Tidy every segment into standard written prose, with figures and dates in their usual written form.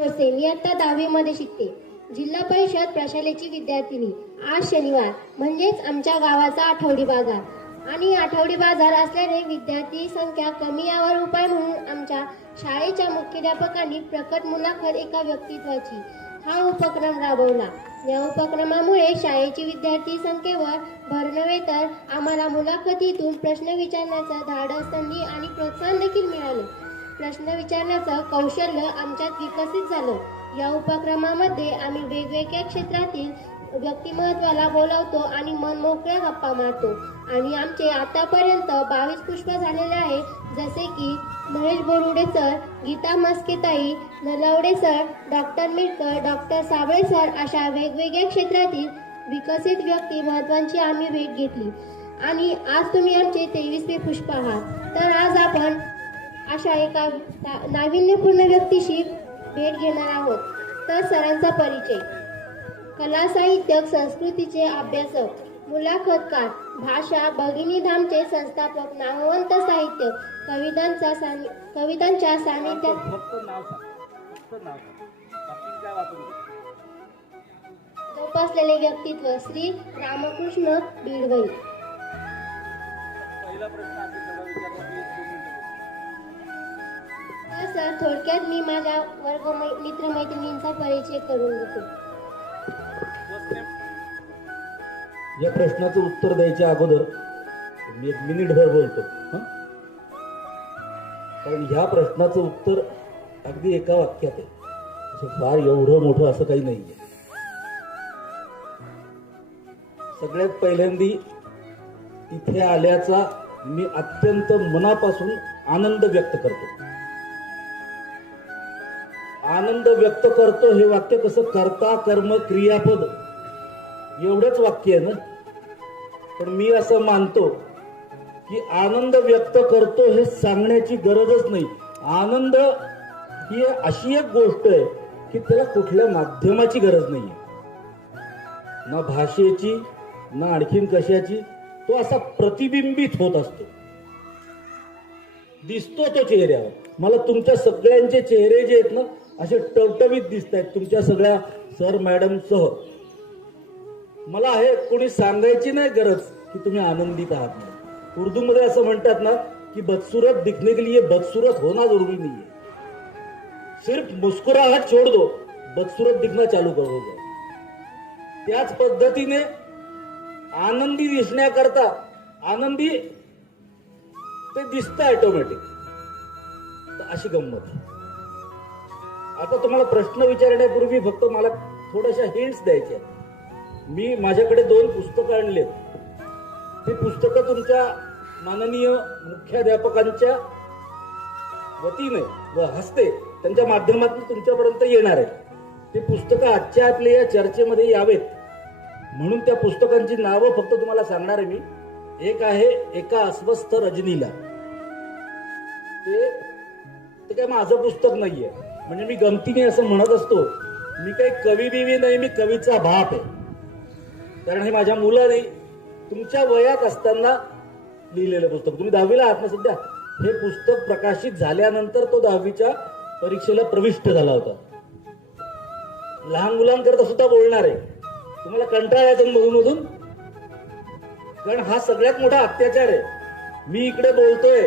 वसेन इयत्ता 10वी मध्ये शिकते. जिल्हा परिषद प्रशालेची विद्यार्थिनी. आज शनिवार म्हणजेच आमच्या गावाचा आठवडी बाजार आणि आठवडी बाजार असल्याने विद्यार्थी संख्या कमी यावर उपाय म्हणून आमच्या शाळेच्या मुख्याध्यापकांनी प्रकट मुलाखत एका व्यक्तित्वाची हा उपक्रम राबवला. या उपक्रमामुळे शाळेची विद्यार्थी संख्येवर भर नव्हे तर आम्हाला मुलाखतीतून प्रश्न विचारण्याचं धाडस, संधी आणि प्रोत्साहन देखील मिळालं. प्रश्न विचारण्याचं कौशल्य आमच्यात विकसित झालं. या उपक्रमामध्ये आम्ही वेगवेगळ्या क्षेत्रातील व्यक्तिमत्वाला बोलावतो आणि मन मोकळ्या गप्पा मारतो आणि आमचे आतापर्यंत 22 पुष्प झालेले आहे. जसे की महेश बोरुडे सर, गीता मस्केताई, Nalawade sir, doctor Mirkar, doctor Sable sir अशा वेगवेगळ्या क्षेत्रातील विकसित व्यक्ती महत्वाची आम्ही भेट घेतली आणि आज तुम्ही आमचे 23वे पुष्प आहात. तर आज आपण अशा एका नाविन्यपूर्ण व्यक्तीशी भेट घेणार आहोत. तर सरांचा परिचय: कला साहित्य संस्कृतीचे अभ्यासक, मुलाखतकार, भाषा भगिनी धामचे संस्थापक, नामवंत साहित्य, कवितांच्या सानिध्यात जोपासलेले व्यक्तित्व श्री रामकृष्ण बिडवई. सर, थोडक्यात मी माझ्या वर्ग मित्रमैत्रिणींचा परिचय करून देतो. या प्रश्नाचं उत्तर द्यायच्या अगोदर मी 1 मिनिटभर बोलतो, कारण ह्या प्रश्नाचं उत्तर अगदी एका वाक्यात आहे. असं फार एवढं मोठं असं काही नाहीये. सगळ्यात पहिल्यांदी इथे आल्याचा मी अत्यंत मनापासून आनंद व्यक्त करतो. आनंद व्यक्त करतो हे वाक्य कसं कर्ता कर्म क्रियापद एवढंच वाक्य आहे ना, पण मी असं मानतो की आनंद व्यक्त करतो हे सांगण्याची गरजच नाही. आनंद ही अशी एक गोष्ट आहे की त्याला कुठल्या माध्यमाची गरज नाहीये, ना भाषेची ना आणखीन कशाची. तो असा प्रतिबिंबित होत असतो, दिसतो तो चेहऱ्यावर. मला तुमच्या सगळ्यांचे चेहरे जे आहेत ना असे टवटवीत दिसत आहेत, तुमच्या सगळ्या सर मॅडम सह. मला हे कोणी सांगायची नाही गरज की तुम्ही आनंदित आहात म्हणून. उर्दू मध्ये असं म्हणतात ना कि बदसूरत दिखने के लिए बदसूरत होना जरूरी नहीं है, सिर्फ मुस्कुराहट छोड़ दो, बदसूरत दिखना चालू कर दो. त्याच पद्धतीने आनंदी दिसण्याकरता आनंदी ते दिसतं ऑटोमॅटिक. अशी गंमत. आता तुम्हाला प्रश्न विचारण्यापूर्वी फक्त मला थोड्याशा हिंट्स द्यायच्या. मी माझ्याकडे 2 पुस्तकं आणलेत. ते पुस्तकं तुमच्या माननीय मुख्याध्यापकांच्या वतीने व हस्ते त्यांच्या माध्यमातून तुमच्यापर्यंत येणार आहे. ते पुस्तकं आजच्या आपल्या या चर्चेमध्ये यावेत म्हणून त्या पुस्तकांची नावं फक्त तुम्हाला सांगणार आहे मी. एक आहे एका अस्वस्थ रजनीला. ते काय माझं पुस्तक नाहीये, म्हणजे मी गमतीने असं म्हणत असतो मी काही कवी बिवी नाही, मी कवीचा बाप आहे. कारण हे माझ्या मुलाने तुमच्या वयात असताना लिहिलेलं पुस्तक. तुम्ही 10वीला आहात ना सध्या. हे पुस्तक प्रकाशित झाल्यानंतर तो 10वीच्या परीक्षेला प्रविष्ट झाला होता. लहान मुलांकरता सुद्धा बोलणार आहे. तुम्हाला कंटाळा येतो मधून, कारण हा सगळ्यात मोठा अत्याचार आहे. मी इकडे बोलतोय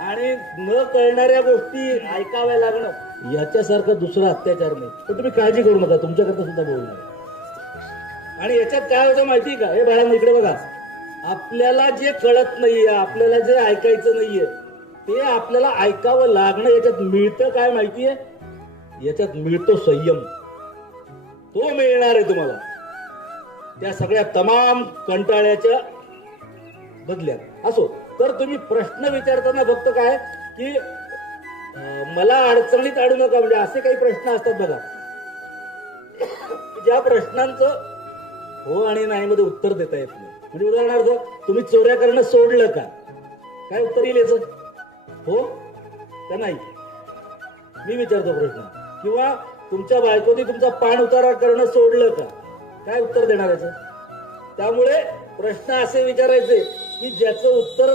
आणि न कळणाऱ्या गोष्टी ऐकाव्या लागणं याच्यासारखं दुसरा अत्याचार नाही. पण तुम्ही काळजी करू नका, तुमच्याकरता सुद्धा बोलणार आहे. आणि याच्यात काय होतं माहिती का? हे बाळांनो इकडे बघा. आपल्याला जे कळत नाहीये, आपल्याला जे ऐकायचं नाहीये ते आपल्याला ऐकावं लागणं. याच्यात मिळतं काय माहितीये? याच्यात मिळतो संयम. तो मिळणार आहे तुम्हाला त्या सगळ्या तमाम कंटाळ्याच्या बदल्यात. असो, तर तुम्ही प्रश्न विचारताना फक्त काय की मला अडचणीत आणू नका. म्हणजे असे काही प्रश्न असतात बघा, ज्या प्रश्नांचं हो आणि नाही मध्ये उत्तर देता येत नाही. म्हणजे उदाहरणार्थ तुम्ही चोऱ्या करणं सोडलं का? काय उत्तर येईल याचं? हो का नाही? मी विचारतो प्रश्न. किंवा तुमच्या बायकोनी तुमचा पाण उतारा करणं सोडलं का? काय उत्तर देणार याचं? त्यामुळे प्रश्न असे विचारायचे की ज्याचं उत्तर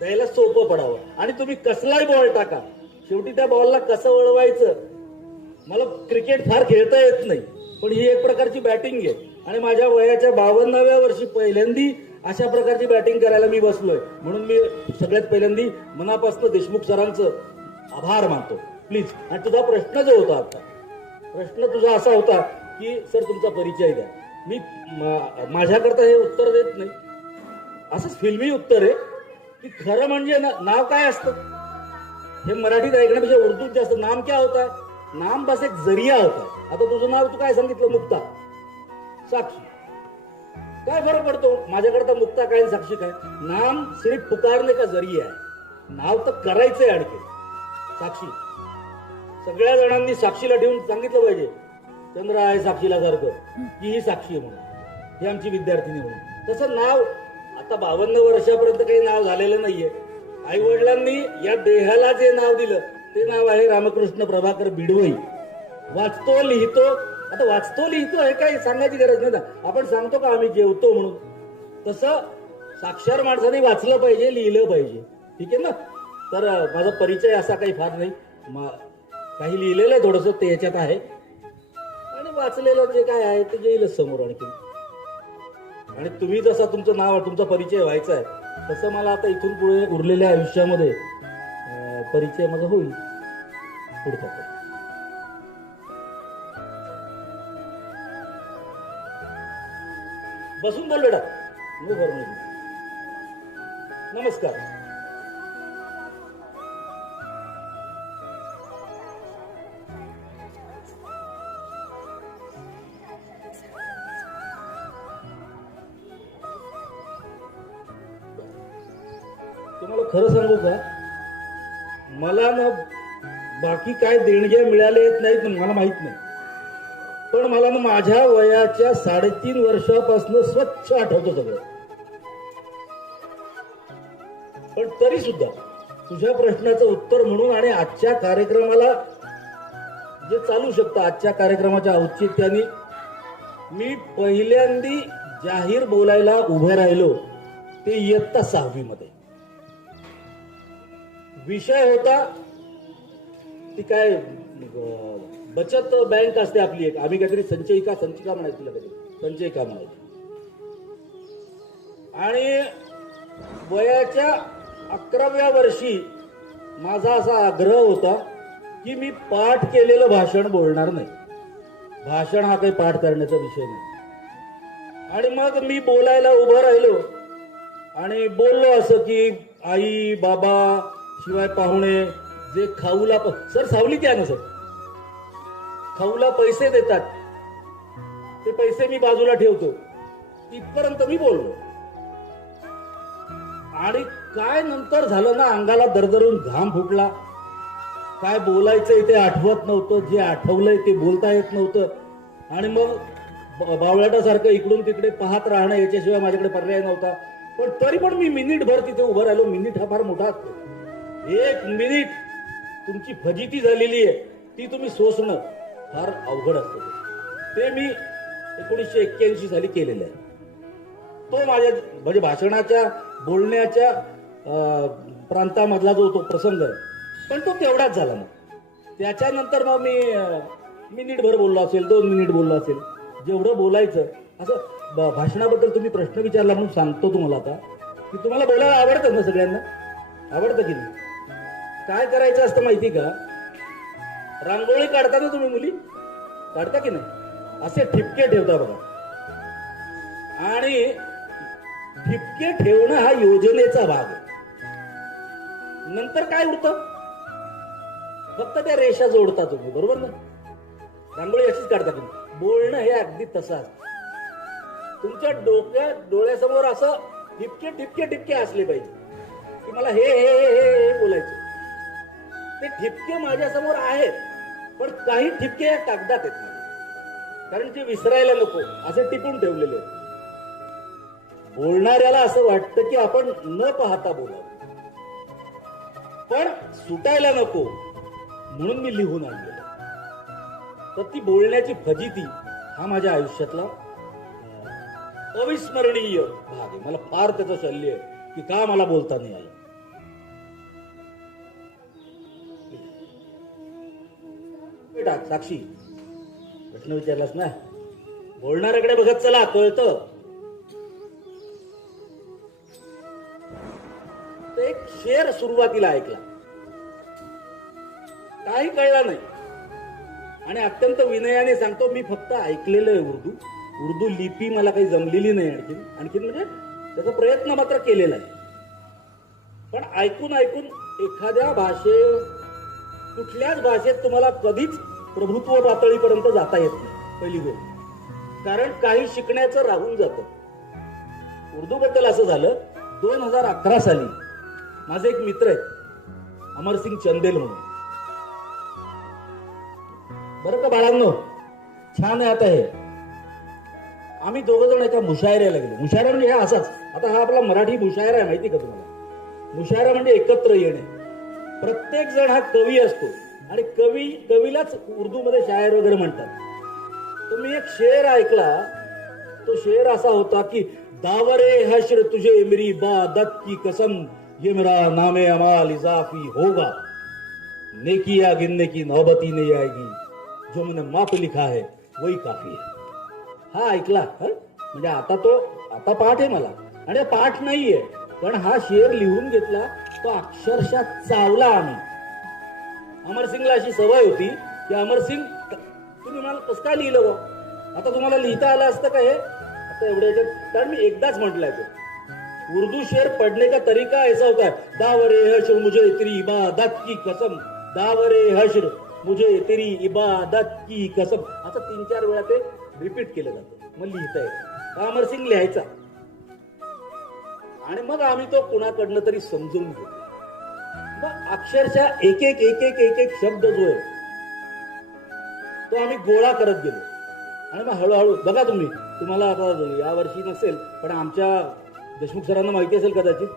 द्यायला सोपं पडावं. आणि तुम्ही कसलाही बॉल टाका, शेवटी त्या बॉलला कसं वळवायचं. मला क्रिकेट फार खेळता येत नाही, पण ही एक प्रकारची बॅटिंग आहे आणि माझ्या वयाच्या 52व्या वर्षी पहिल्यांदी अशा प्रकारची बॅटिंग करायला मी बसलोय. म्हणून मी सगळ्यात पहिल्यांदी मनापासून देशमुख सरांचं आभार मानतो. प्लीज. आणि तुझा प्रश्न जो होता आता, प्रश्न तुझा असा होता की सर तुमचा परिचय द्या. मी माझ्याकरता हे उत्तर देत नाही, असंच फिल्मी उत्तर आहे की खरं म्हणजे नाव काय असतं हे मराठीत ऐकण्यापेक्षा उर्दूत जास्त. नाम क्या होता है? नाम बस एक जरिया होता है. आता तुझं नाव तू काय सांगितलं? मुक्ता, साक्षी. काय फरक पडतो? माझ्याकरता मुक्ता काय साक्षी काय? नाम सिर्फ पुकारने का जरिया आहे, नाव तर करायचंय. आणखी साक्षी सगळ्या जणांनी साक्षीला ठेवून सांगितलं पाहिजे चंद्र आहे साक्षीला सारखं की ही साक्षी आहे म्हणून, ही आमची विद्यार्थिनी म्हणून. तसं नाव आता 52 वर्षापर्यंत काही नाव झालेलं नाहीये. आई वडिलांनी या देहाला जे नाव दिलं ते नाव आहे रामकृष्ण प्रभाकर बिडवई. वाचतो लिहितो. आता वाचतो लिहितो हे काही सांगायची गरज नाही ना. आपण सांगतो का आम्ही जेवतो म्हणून? तसं साक्षर माणसाने वाचलं पाहिजे, लिहिलं पाहिजे. ठीक आहे ना. तर माझा परिचय असा काही फार नाही. काही लिहिलेलं आहे थोडंसं ते याच्यात आहे, आणि वाचलेलं जे काय आहे ते येईलच समोर आणखी. आणि तुम्ही जसा तुमचं नाव तुमचा परिचय व्हायचा आहे तसं मला आता इथून पुढे उरलेल्या आयुष्यामध्ये परिचय माझा होईल पुढचा. बसून बोल बेटा. No formality. नमस्कार. तुम्हाला खरं सांगू का, मला ना बाकी काय देणग्या मिळाल्या येत नाहीत मला माहित नाही, पण मला ना माझ्या वयाच्या 3.5 वर्षापासून स्वच्छ आठवतं सगळं. पण तरी सुद्धा तुझ्या प्रश्नाचं उत्तर म्हणून आणि आजच्या कार्यक्रमाला जे चालू शकतं, आजच्या कार्यक्रमाच्या औचित्याने मी पहिल्यांदी जाहीर बोलायला उभं राहिलो ते इयत्ता 6वी मध्ये. विषय होता ती काय बचत बँक असते आपली एक, आम्ही काहीतरी संचयिका म्हणायचं, तिला काहीतरी संचयिका म्हणायची. आणि वयाच्या 11व्या वर्षी माझा असा आग्रह होता की मी पाठ केलेलं भाषण बोलणार नाही. भाषण हा काही पाठ करण्याचा विषय नाही. आणि मग मी बोलायला उभं राहिलो आणि बोललो असं की आई बाबा शिवाय पाहुणे जे खाऊला सर सावली क्या ना सर, खाऊला पैसे देतात ते पैसे मी बाजूला ठेवतो, इथपर्यंत मी बोललो. आणि काय नंतर झालं ना, अंगाला दरदरून घाम फुटला. काय बोलायचंय ते आठवत नव्हतं, जे आठवलंय ते बोलता येत नव्हतं. आणि मग बावळाटासारखं इकडून तिकडे पाहत राहणं याच्याशिवाय माझ्याकडे पर्याय नव्हता. पण तरी पण मी मिनिटभर तिथे उभं राहिलो. मिनिट हा फार मोठा असतो. 1 मिनिट तुमची फजिती झालेली आहे ती तुम्ही सोसणं फार अवघड असतं. ते मी 1981 साली केलेलं आहे. तो माझ्या म्हणजे भाषणाच्या बोलण्याच्या प्रांतामधला जो तो प्रसंग आहे, पण तो तेवढाच झाला ना. त्याच्यानंतर मग मी मिनिटभर बोललो असेल, 2 मिनिट बोललो असेल, जेवढं बोलायचं. असं भाषणाबद्दल तुम्ही प्रश्न विचारला म्हणून सांगतो तुम्हाला आता की तुम्हाला बोलायला आवडतं ना? सगळ्यांना आवडतं की नाही? काय करायचं असतं माहिती का? रांगोळी काढता ना तुम्ही, मुली काढता की नाही? असे ठिपके ठेवता बघा. आणि ठिपके ठेवणं हा योजनेचा भाग आहे. नंतर काय उरतं? फक्त त्या रेषा जोडता तुम्ही, बरोबर ना? रांगोळी अशीच काढता तुम्ही. बोलणं हे अगदी तसं असतं. तुमच्या डोळ्यासमोर असं ठिपके ठिपके ठिपके असले पाहिजे की मला हे हे हे हे बोलायचं. ते ठिपके माझ्यासमोर आहेत, पण काही ठिपके या कागदात आहेत माझे, कारण ते विसरायला नको असे टिपून ठेवलेले आहेत. बोलणाऱ्याला असं वाटतं की आपण न पाहता बोलावं, पण सुटायला नको म्हणून मी लिहून आणलेलं. तर ती बोलण्याची फजिती हा माझ्या आयुष्यातला अविस्मरणीय भाग आहे. मला फार त्याचं शल्य आहे की का मला बोलता नाही आलं. टाक साक्षी. प्रश्न विचारलास ना, बोलणाऱ्याकडे बघत चला, कळतं. तर एक शेर सुरुवातीला ऐकला, काही कळला नाही, आणि अत्यंत विनयाने सांगतो, मी फक्त ऐकलेलं आहे उर्दू लिपी मला काही जमलेली नाही. आणखीन म्हणजे त्याचा प्रयत्न मात्र केलेला आहे. पण ऐकून एखाद्या कुठल्याच भाषेत तुम्हाला कधीच प्रभुत्व पातळीपर्यंत जाता येत नाही, पहिली गोष्ट. कारण काही शिकण्याचं राहून जातं. उर्दू बद्दल असं झालं, 2011 साली माझे एक मित्र आहेत, अमरसिंग चंदेल म्हणून. बरं का बाळांनो, छान आहे. आता हे आम्ही दोघं जण एका मुशायऱ्याला गेलो. मुशायरा म्हणजे हे असाच, आता हा आपला मराठी मुशायरा आहे, माहिती का तुम्हाला? मुशायरा म्हणजे एकत्र येणे. प्रत्येक जण हा कवी असतो, आणि कवीलाच उर्दूमध्ये शायर वगैरे म्हणतात. तर मी एक शेर ऐकला. तो शेर असा होता की, दावरे हश्र तुझे मेरी बादत की कसम, ये मेरा नामे अमाल इजाफी होगा, नेकिया गिनने की नौबती नहीं आएगी, जो मैंने माप लिखा है वही काफी है. हा ऐकला. म्हणजे आता पाठ आहे मला, आणि पाठ नाहीये, पण हा शेर लिहून घेतला. तो अक्षरशः चावला. आम्ही अमरसिंगला अशी सवय होती की, अमरसिंग तुम्ही मला कसं काय लिहिलं बा? आता तुम्हाला लिहिता आलं असतं का हे? आता एवढ्या कारण मी एकदाच म्हटलंय तो उर्दू शेर पढ़ने का तरीका ऐसा होता है, दावरे हश्र मुझे तेरी इबादत की कसम, दावरे हश्र मुझे तेरी इबादत की कसम. असं 3-4 वेळा ते रिपीट केलं जातं. मग लिहिता येतं. अमरसिंग लिहायचा, आणि मग आम्ही तो कुणाकडनं तरी समजून घेतो. मग अक्षरशः एक शब्द जो आहे तो आम्ही गोळा करत गेलो. आणि मग हळूहळू बघा, तुम्हाला आता यावर्षी नसेल, पण आमच्या देशमुख सरांना माहिती असेल कदाचित,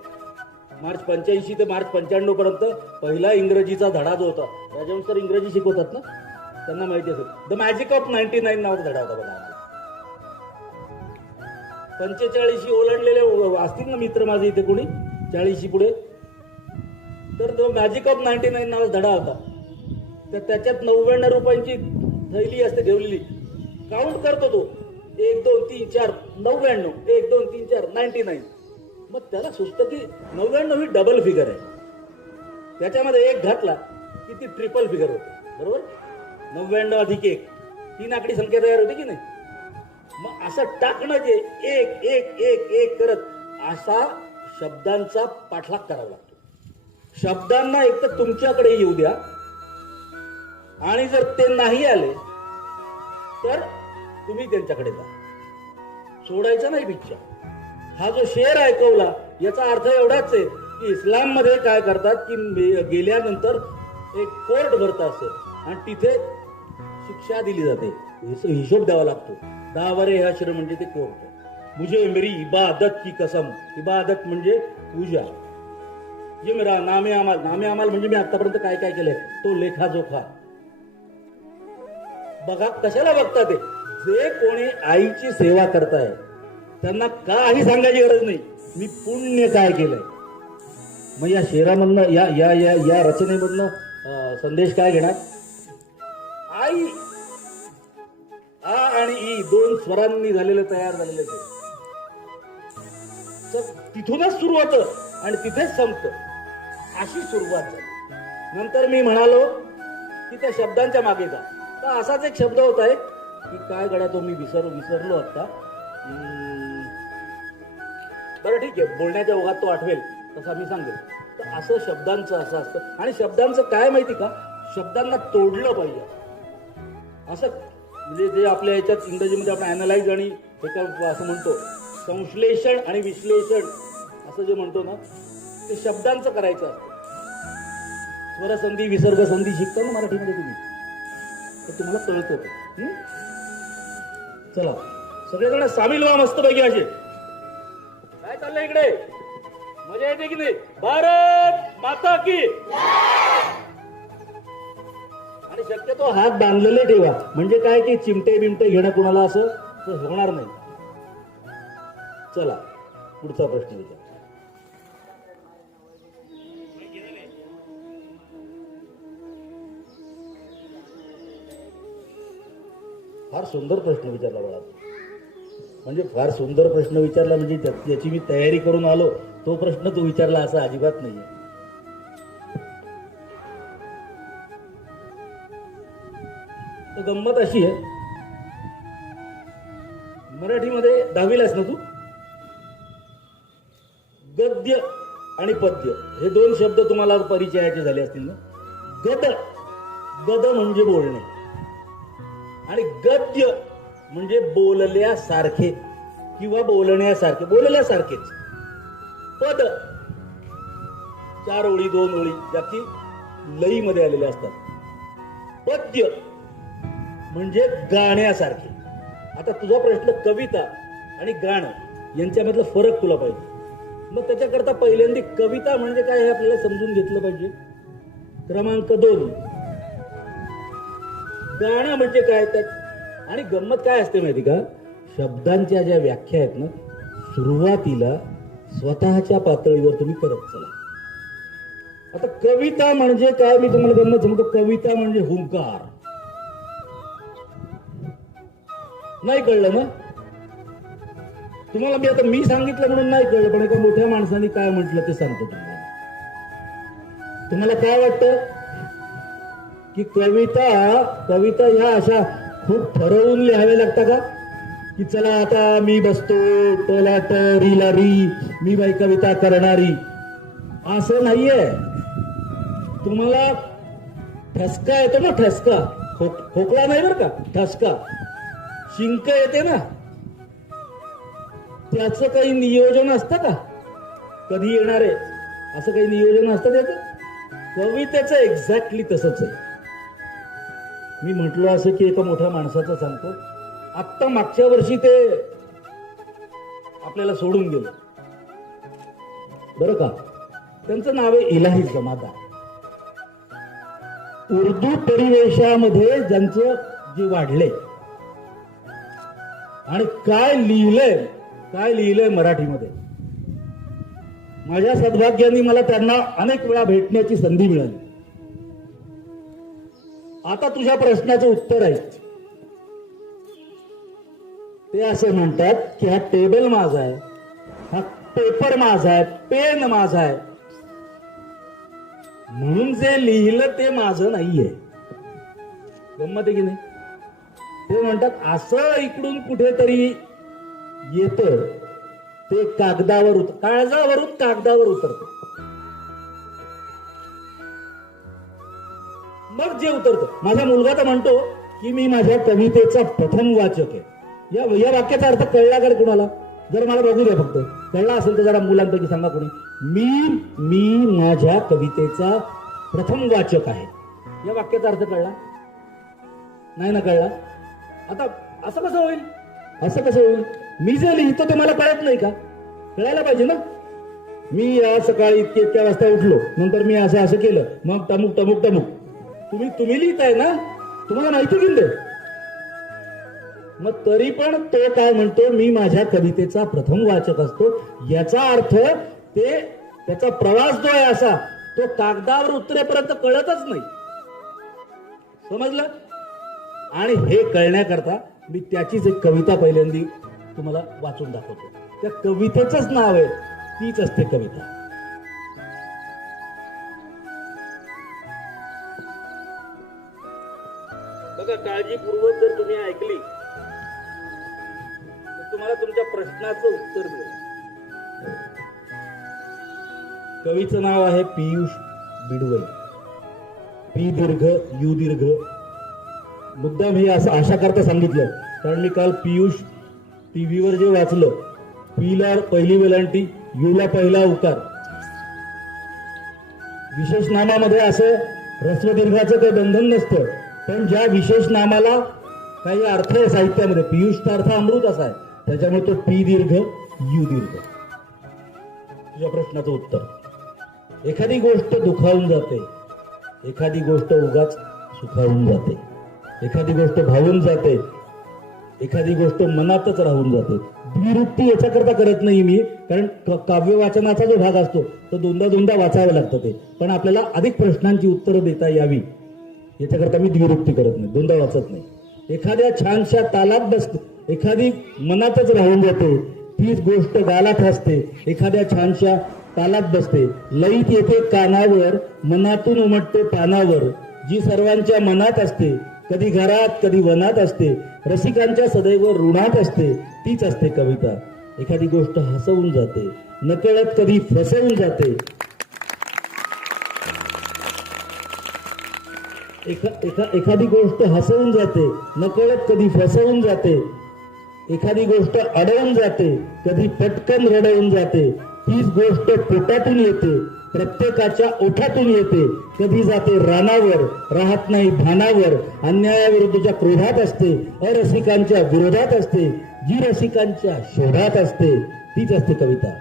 मार्च 85 ते मार्च 95 पर्यंत पहिला इंग्रजीचा धडा जो होता, राजवंश सर इंग्रजी शिकवतात ना, त्यांना माहिती असेल, द मॅजिक ऑफ 99 नावाचा धडा होता बघा. 45 ओलांडलेले असतील ना मित्र माझे इथे कोणी 40 पुढे, तर तो मॅजिक ऑफ 99 नावाचा धडा होता. तर त्याच्यात 99 रुपयांची थैली असते ठेवलेली. काउंट करतो तो, 1 2 3 4 99, 1 2 3 4 99. मग त्याला सुचतं की 99 ही डबल फिगर आहे. त्याच्यामध्ये 1 घातला की ती ट्रिपल फिगर होते, बरोबर? 99 अधिक 1, 3 आकडी संख्या तयार होते की नाही? मग असं टाकणं, जे 1 1 1 1 करत असा शब्दांचा पाठलाग करावा लागतो. शब्दांना एक तर तुमच्याकडे येऊ द्या, आणि जर ते नाही आले तर तुम्ही त्यांच्याकडे जा. सोडायचं नाही पिक्चर. हा जो शेर ऐकवला याचा अर्थ एवढाच आहे की इस्लाम मध्ये काय करतात की गेल्यानंतर एक कोर्ट भरतं असतं, आणि तिथे शिक्षा दिली जाते, हिशोब द्यावा लागतो. दावरे हश्र म्हणजे ते कोर्ट. मुझे मेरी इबादत की कसम, इबादत म्हणजे पूजा, ये मेरा नामे अमाल म्हणजे मी आतापर्यंत काय काय केलंय तो लेखाजोखा. बघा कशाला बघता ते, जे कोणी आईची सेवा करताय त्यांना काही सांगायची गरज नाही, मी पुण्य काय केलंय. मग या शेरामधनं या या या या रचनेमधनं संदेश काय घेणार? आई, आ आणि ई 2 स्वरांनी झालेलं तयार झालेलं ते, तर तिथूनच सुरू होतं आणि तिथेच संपतं. अशी सुरुवात झाली. नंतर मी म्हणालो की त्या शब्दांच्या मागे जा. तर असाच एक शब्द होता एक की काय गड्या तो मी विसरलो आता. बरं ठीक आहे, बोलण्याच्या ओघात तो आठवेल तसा मी सांगेल. तर असं शब्दांचं असं असतं. आणि शब्दांचं काय माहिती का, शब्दांना तोडलं पाहिजे. असं म्हणजे जे आपल्या याच्यात इंग्रजीमध्ये आपण अॅनालाइज आणि असं म्हणतो, संश्लेषण आणि विश्लेषण असं जे म्हणतो ना, ते शब्दांचं करायचं असतं. स्वरसंधी विसर्ग संधी शिकता ना मराठीमध्ये तुम्ही, तर तुम्हाला कळतं. चला सगळेजण सामील व्हा मस्तपैकी. असे काय चाललंय इकडे, मजा येते की नाही? भारत माता की. आणि शक्यतो हात बांधलेले ठेवा, म्हणजे काय की चिमटे बिमटे घेणं कुणाला असं होणार नाही. चला पुढचा प्रश्न विचार. फार सुंदर प्रश्न विचारला बाळा. म्हणजे फार सुंदर प्रश्न विचारला म्हणजे ज्याची मी तयारी करून आलो तो प्रश्न तू विचारला असं अजिबात नाहीये. तर गंमत अशी आहे, मराठीमध्ये 10वीलाच ना तू, गद्य आणि पद्य हे 2 शब्द तुम्हाला परिचयाचे झाले असतील ना. गद गद म्हणजे बोलणे आणि गद्य म्हणजे बोलल्यासारखे किंवा बोलण्यासारखे, बोलल्यासारखेच. पद 4 ओळी 2 ओळी ज्या की लईमध्ये आलेल्या असतात. पद्य म्हणजे गाण्यासारखे. आता तुझा प्रश्न कविता आणि गाणं यांच्यामधला फरक तुला पाहिजे. मग त्याच्याकरता पहिल्यांदा कविता म्हणजे काय हे आपल्याला समजून घेतलं पाहिजे. क्रमांक 2, गाणं म्हणजे काय. त्यात आणि गंमत काय असते माहिती का, शब्दांच्या ज्या व्याख्या आहेत ना, सुरुवातीला स्वतःच्या पातळीवर तुम्ही करत चला. आता कविता म्हणजे काय मी तुम्हाला गंमत सांगतो. कविता म्हणजे हुंकार. नाही कळलं ना तुम्हाला. मी सांगितलं म्हणून नाही कळलं, पण एका मोठ्या माणसाने काय म्हटलं ते सांगतो तुम्हाला. तुम्हाला काय वाटतं की कविता ह्या अशा खूप ठरवून लिहाव्या लागतात का, की चला आता मी बसतो टला ट रीला री मी बाई कविता करणारी, असं नाहीये. तुम्हाला ठसका येतो ना, ठसका, खोकला नाही बरं का, ठसका, शिंक येते ना, त्याचं काही नियोजन असतं का, कधी येणार आहे असं काही नियोजन असतं त्याचं. कवितेचं एक्झॅक्टली तसंच आहे. मी म्हटलं असं की एका मोठ्या माणसाचं सांगतो. आत्ता मागच्या वर्षी ते आपल्याला सोडून गेलं बरं का. त्यांचं नाव आहे इलाही जमादार. उर्दू परिवेशामध्ये ज्यांचं जे वाढले आणि काय लिहिलंय मराठीमध्ये. माझ्या सद्भाग्याने मला त्यांना अनेक वेळा भेटण्याची संधी मिळाली. आता तुझ्या प्रश्नाचं उत्तर आहे. ते असे म्हणतात की हा टेबल माझा आहे, हा पेपर माझा आहे, पेन माझा आहे, म्हणून जे लिहिलं ते माझं नाहीये. गंमत आहे की नाही. ते म्हणतात असं इकडून कुठेतरी येतं ते काळजावरून कागदावर उतरतं. मग जे उतरतं. माझा मुलगा तर म्हणतो की मी माझ्या कवितेचा प्रथम वाचक आहे. या वाक्याचा अर्थ कळला का कुणाला? जर मला बघू द्या फक्त. कळला असेल तर जरा मुलांपैकी सांगा कोणी. मी माझ्या कवितेचा प्रथम वाचक आहे. या वाक्याचा अर्थ कळला नाही ना? कळला. आता असं कसं होईल? मी जे लिहितो ते मला कळत नाही का? कळायला पाहिजे ना. मी सकाळी इतक्या वाजता उठलो, नंतर मी असं केलं, मग टमुक. तुम्ही लिहिताय ना, तुम्हाला माहिती गेलं. मग तरी पण तो काय म्हणतो, मी माझ्या कवितेचा प्रथम वाचक असतो. याचा अर्थ त्याचा प्रवास जो आहे असा, तो कागदावर उतरेपर्यंत कळतच नाही. समजलं? आणि हे कळण्याकरता मी त्याचीच एक कविता पहिल्यांदी तुम्हाला वाचून दाखवतो. त्या कवितेचंच नाव आहे, तीच असते कविता. बघा, काळजीपूर्वक जर तुम्ही ऐकली तर तुम्हाला तुमच्या प्रश्नाचं उत्तर मिळेल. कवीचं नाव आहे पियुष बिडवई. पी दीर्घ यू दीर्घ. मुद्दाम हे असं आशा करता सांगितलं कारण मी काल पियुष टीव्हीवर जे वाचलं, पीला पहिली वेलांटी, यूला पहिला उकार. विशेष नामामध्ये असं ह्रस्व दीर्घाचं काही बंधन नसतं, पण ज्या विशेष नामाला काही अर्थ आहे साहित्यामध्ये, पियुषचा अर्थ अमृत असा आहे, त्याच्यामुळे तो पी दीर्घ यू दीर्घ. तुझ्या प्रश्नाचं उत्तर. एखादी गोष्ट दुखावून जाते, एखादी गोष्ट उगाच सुखावून जाते, एखादी गोष्ट भावून जाते, एखादी गोष्ट मनातच राहून जाते. द्विरुक्ती याच्याकरता करत नाही मी, कारण काव्य वाचनाचा जो भाग असतो तो दोनदा वाचावं लागतं ते. पण आपल्याला अधिक प्रश्नांची उत्तरं देता यावी याच्याकरता मी द्विरुक्ती करत नाही, दोनदा वाचत नाही. एखाद्या छानशा तालात बसते, एखादी मनातच राहून जाते, तीच गोष्ट गालात असते, एखाद्या छानशा तालात बसते, लईत येते कानावर, मनातून उमटते पानावर, जी सर्वांच्या मनात असते, कधी घरात कधी वनात असते, रसिकांच्या सदैव ऋणात असते, तीच असते कविता. एखादी गोष्ट हसवून जाते, नकळत कधी फसवून जाते. एखादी गोष्ट हसवून जाते, नकळत कधी फसवून जाते. एखादी गोष्ट अडवून जाते, कधी पटकन रडवून जाते. तीच गोष्ट पोटातून येते, प्रत्येकाच्या ओठातून येते, कधी जाते रानावर, राहत नाही भानावर, अन्यायाविरुद्धच्या क्रोधात असते, अरसिकांच्या विरोधात असते, जी रसिकांच्या शोधात असते, तीच असते कविता.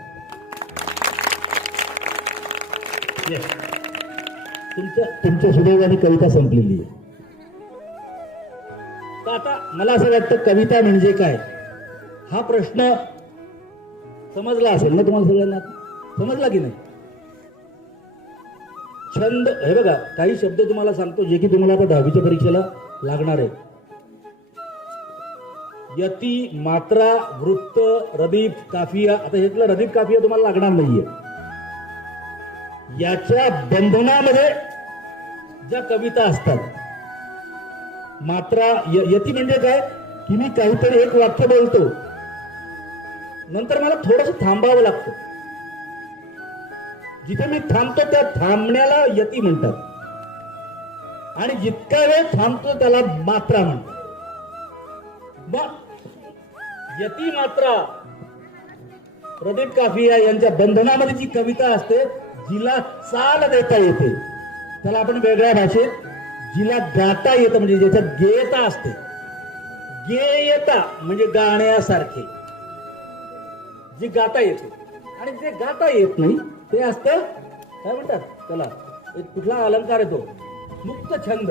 तुमच्या सुदैवाने कविता संपलेली आहे. तर आता मला असं वाटतं कविता म्हणजे काय हा प्रश्न समजला असेल ना तुम्हाला सगळ्यांना. समजला की नाही. छंद हे बघा, काही शब्द तुम्हाला सांगतो जे की तुम्हाला आता 10वीच्या परीक्षेला लागणार आहे. यती, मात्रा, वृत्त, रदीफ, काफिया. आता ह्यातला रदीफ काफिया तुम्हाला लागणार नाहीये. याच्या बंधनामध्ये ज्या कविता असतात, मात्रा, यती म्हणजे काय की मी काहीतरी एक वाक्य बोलतो, नंतर मला थोडस थांबावं लागतं. जिथे मी थांबतो त्या थांबण्याला यती म्हणतात, आणि जितका वेळ थांबतो त्याला मात्रा म्हणतात. मग यती, मात्रा, प्रदीप काफिया यांच्या बंधनामध्ये जी कविता असते, जिला चाल देता येते, त्याला आपण वेगळ्या भाषेत जिला गाता येतं, म्हणजे ज्याच्यात गेयता असते. गेयता म्हणजे गाण्यासारखे, जे गाता येते. आणि जे गाता येत नाही ते असतं काय म्हणतात त्याला, एक कुठला अलंकार येतो, मुक्त छंद.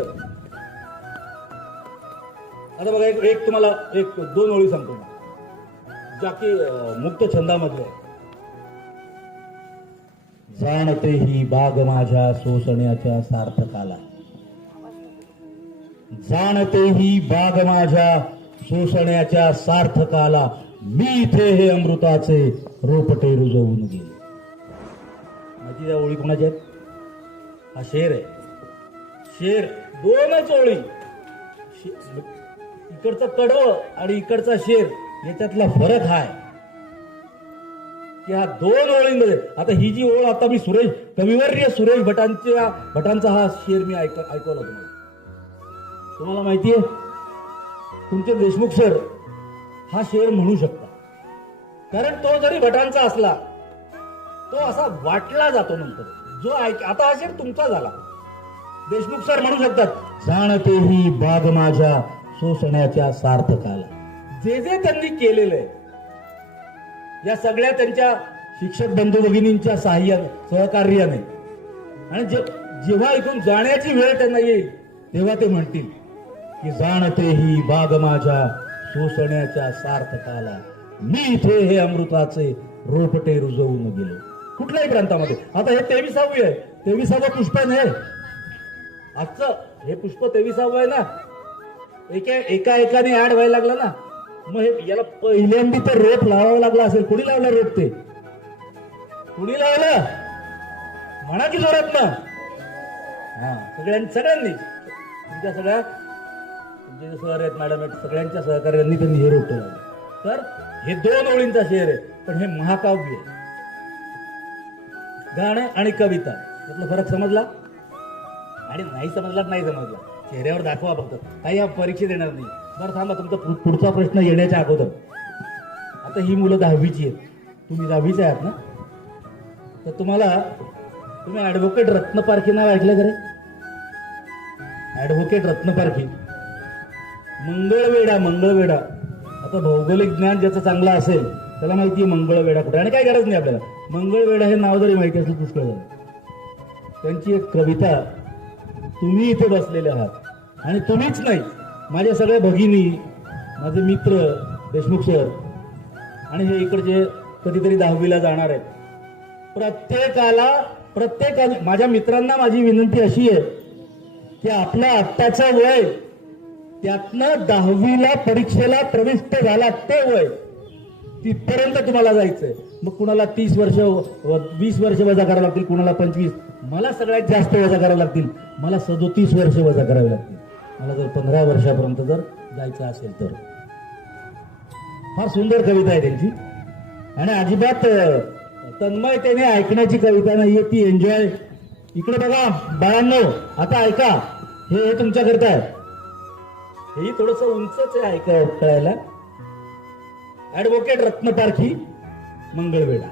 आता बघा, एक तुम्हाला एक 2 ओळी सांगतो ज्या की मुक्त छंदामधले. जाणते ही बाग माझ्या सोसण्याच्या सार्थकाला, जाणते ही बाग माझ्या सोसण्याच्या सार्थकाला, मी इथे हे अमृताचे रोपटे रुजवून गेले. माहिती त्या ओळी कोणाच्या आहेत? हा शेर आहे. शेर 2च ओळी, इकडचं कडवं आणि इकडचा शेर याच्यातला फरक हा आहे की हा 2 ओळींमध्ये. आता ही जी ओळ आता मी कविवर्य सुरेश भटांचा हा शेर मी ऐकवला तुम्हाला माहितीये. तुमचे देशमुख सर हा शेर म्हणू शकता, कारण तो जरी भटांचा असला तो असा वाटला जातो नंतर. जो आता हा शेर तुमचा झाला. देशमुख सर म्हणू शकतात, जाणते ही बाग माझ्या सोसण्याच्या सार्थकाला. जे जे त्यांनी केलेलं आहे या सगळ्या त्यांच्या शिक्षक बंधू भगिनींच्या सहकार्याने, आणि जेव्हा इथून जाण्याची वेळ त्यांना येईल तेव्हा ते म्हणतील की जाणते ही बाग माझ्या सोसण्याच्या सार्थकाला, मी इथे हे अमृताचे रोपटे रुजवून गेलो. कुठल्याही ग्रंथामध्ये. आता हे 23वे आहे, 23वा पुष्प आहे. आजचं हे पुष्प 23वा आहे ना. एका एकाने ऍड व्हायला लागला ना, मग हे याला पहिल्यांदा तर रोप लावावं लागला असेल. कोणी लावला रोप? ते कोणी लावलं म्हणा की जोरात ना. हा, सगळ्यांनी तुमच्या सगळ्या तुमचे सर आहेत, मॅडम आहेत, सगळ्यांच्या सहकार्यांनी त्यांनी हे रोप लावलं. तर हे 2 ओळींचा शेर आहे, पण हे महाकाव्य आहे. गाणं आणि कविता यातला फरक समजला? आणि नाही समजला चेहऱ्यावर दाखवा फक्त, काही या परीक्षेत येणार नाही. बरं थांबा, तुमचा पुढचा प्रश्न येण्याच्या अगोदर. आता ही मुलं 10वीची आहेत, तुम्ही 10वीचे आहात ना, तर तुम्ही ऍडव्होकेट रत्नपारखी नाव ऐकलं का रे? ऍडव्होकेट रत्नपारखी, मंगळवेढा. आता भौगोलिक ज्ञान ज्याचं चांगलं असेल त्याला माहिती आहे मंगळवेढा कुठे, आणि काय गरज नाही आपल्याला. मंगळवेढा हे नाव जरी माहिती असेल पुष्कळ झालं. त्यांची एक कविता, तुम्ही इथे बसलेले आहात, आणि तुम्हीच नाही, माझ्या सगळ्या भगिनी, माझे मित्र देशमुख सर, आणि हे इकडचे कधीतरी 10वीला जाणार आहेत. प्रत्येकाला माझ्या मित्रांना माझी विनंती अशी आहे की आपलं आत्ताचं वय त्यातनं 10वीला परीक्षेला प्रविष्ट झाला ते वय, तिथपर्यंत तुम्हाला जायचंय. मग कुणाला 30 वर्ष 20 वर्ष वजा करावं लागतील, कुणाला 25. मला सगळ्यात जास्त वजा करावं लागतील, मला 37 वर्ष वजा करावे लागतील. मला जर 15 वर्षापर्यंत जर जायचं असेल तर. फार सुंदर कविता आहे त्यांची आणि अजिबात तन्मयतेने ऐकण्याची कविता नाहीये ती. एन्जॉय. इकडे बघा बाळांनो, आता ऐका, हे तुमच्याकरता आहे. हेही थोडस उंचच आहे कळायला. ऍडव्होकेट रत्नपारखी, मंगळवेढा.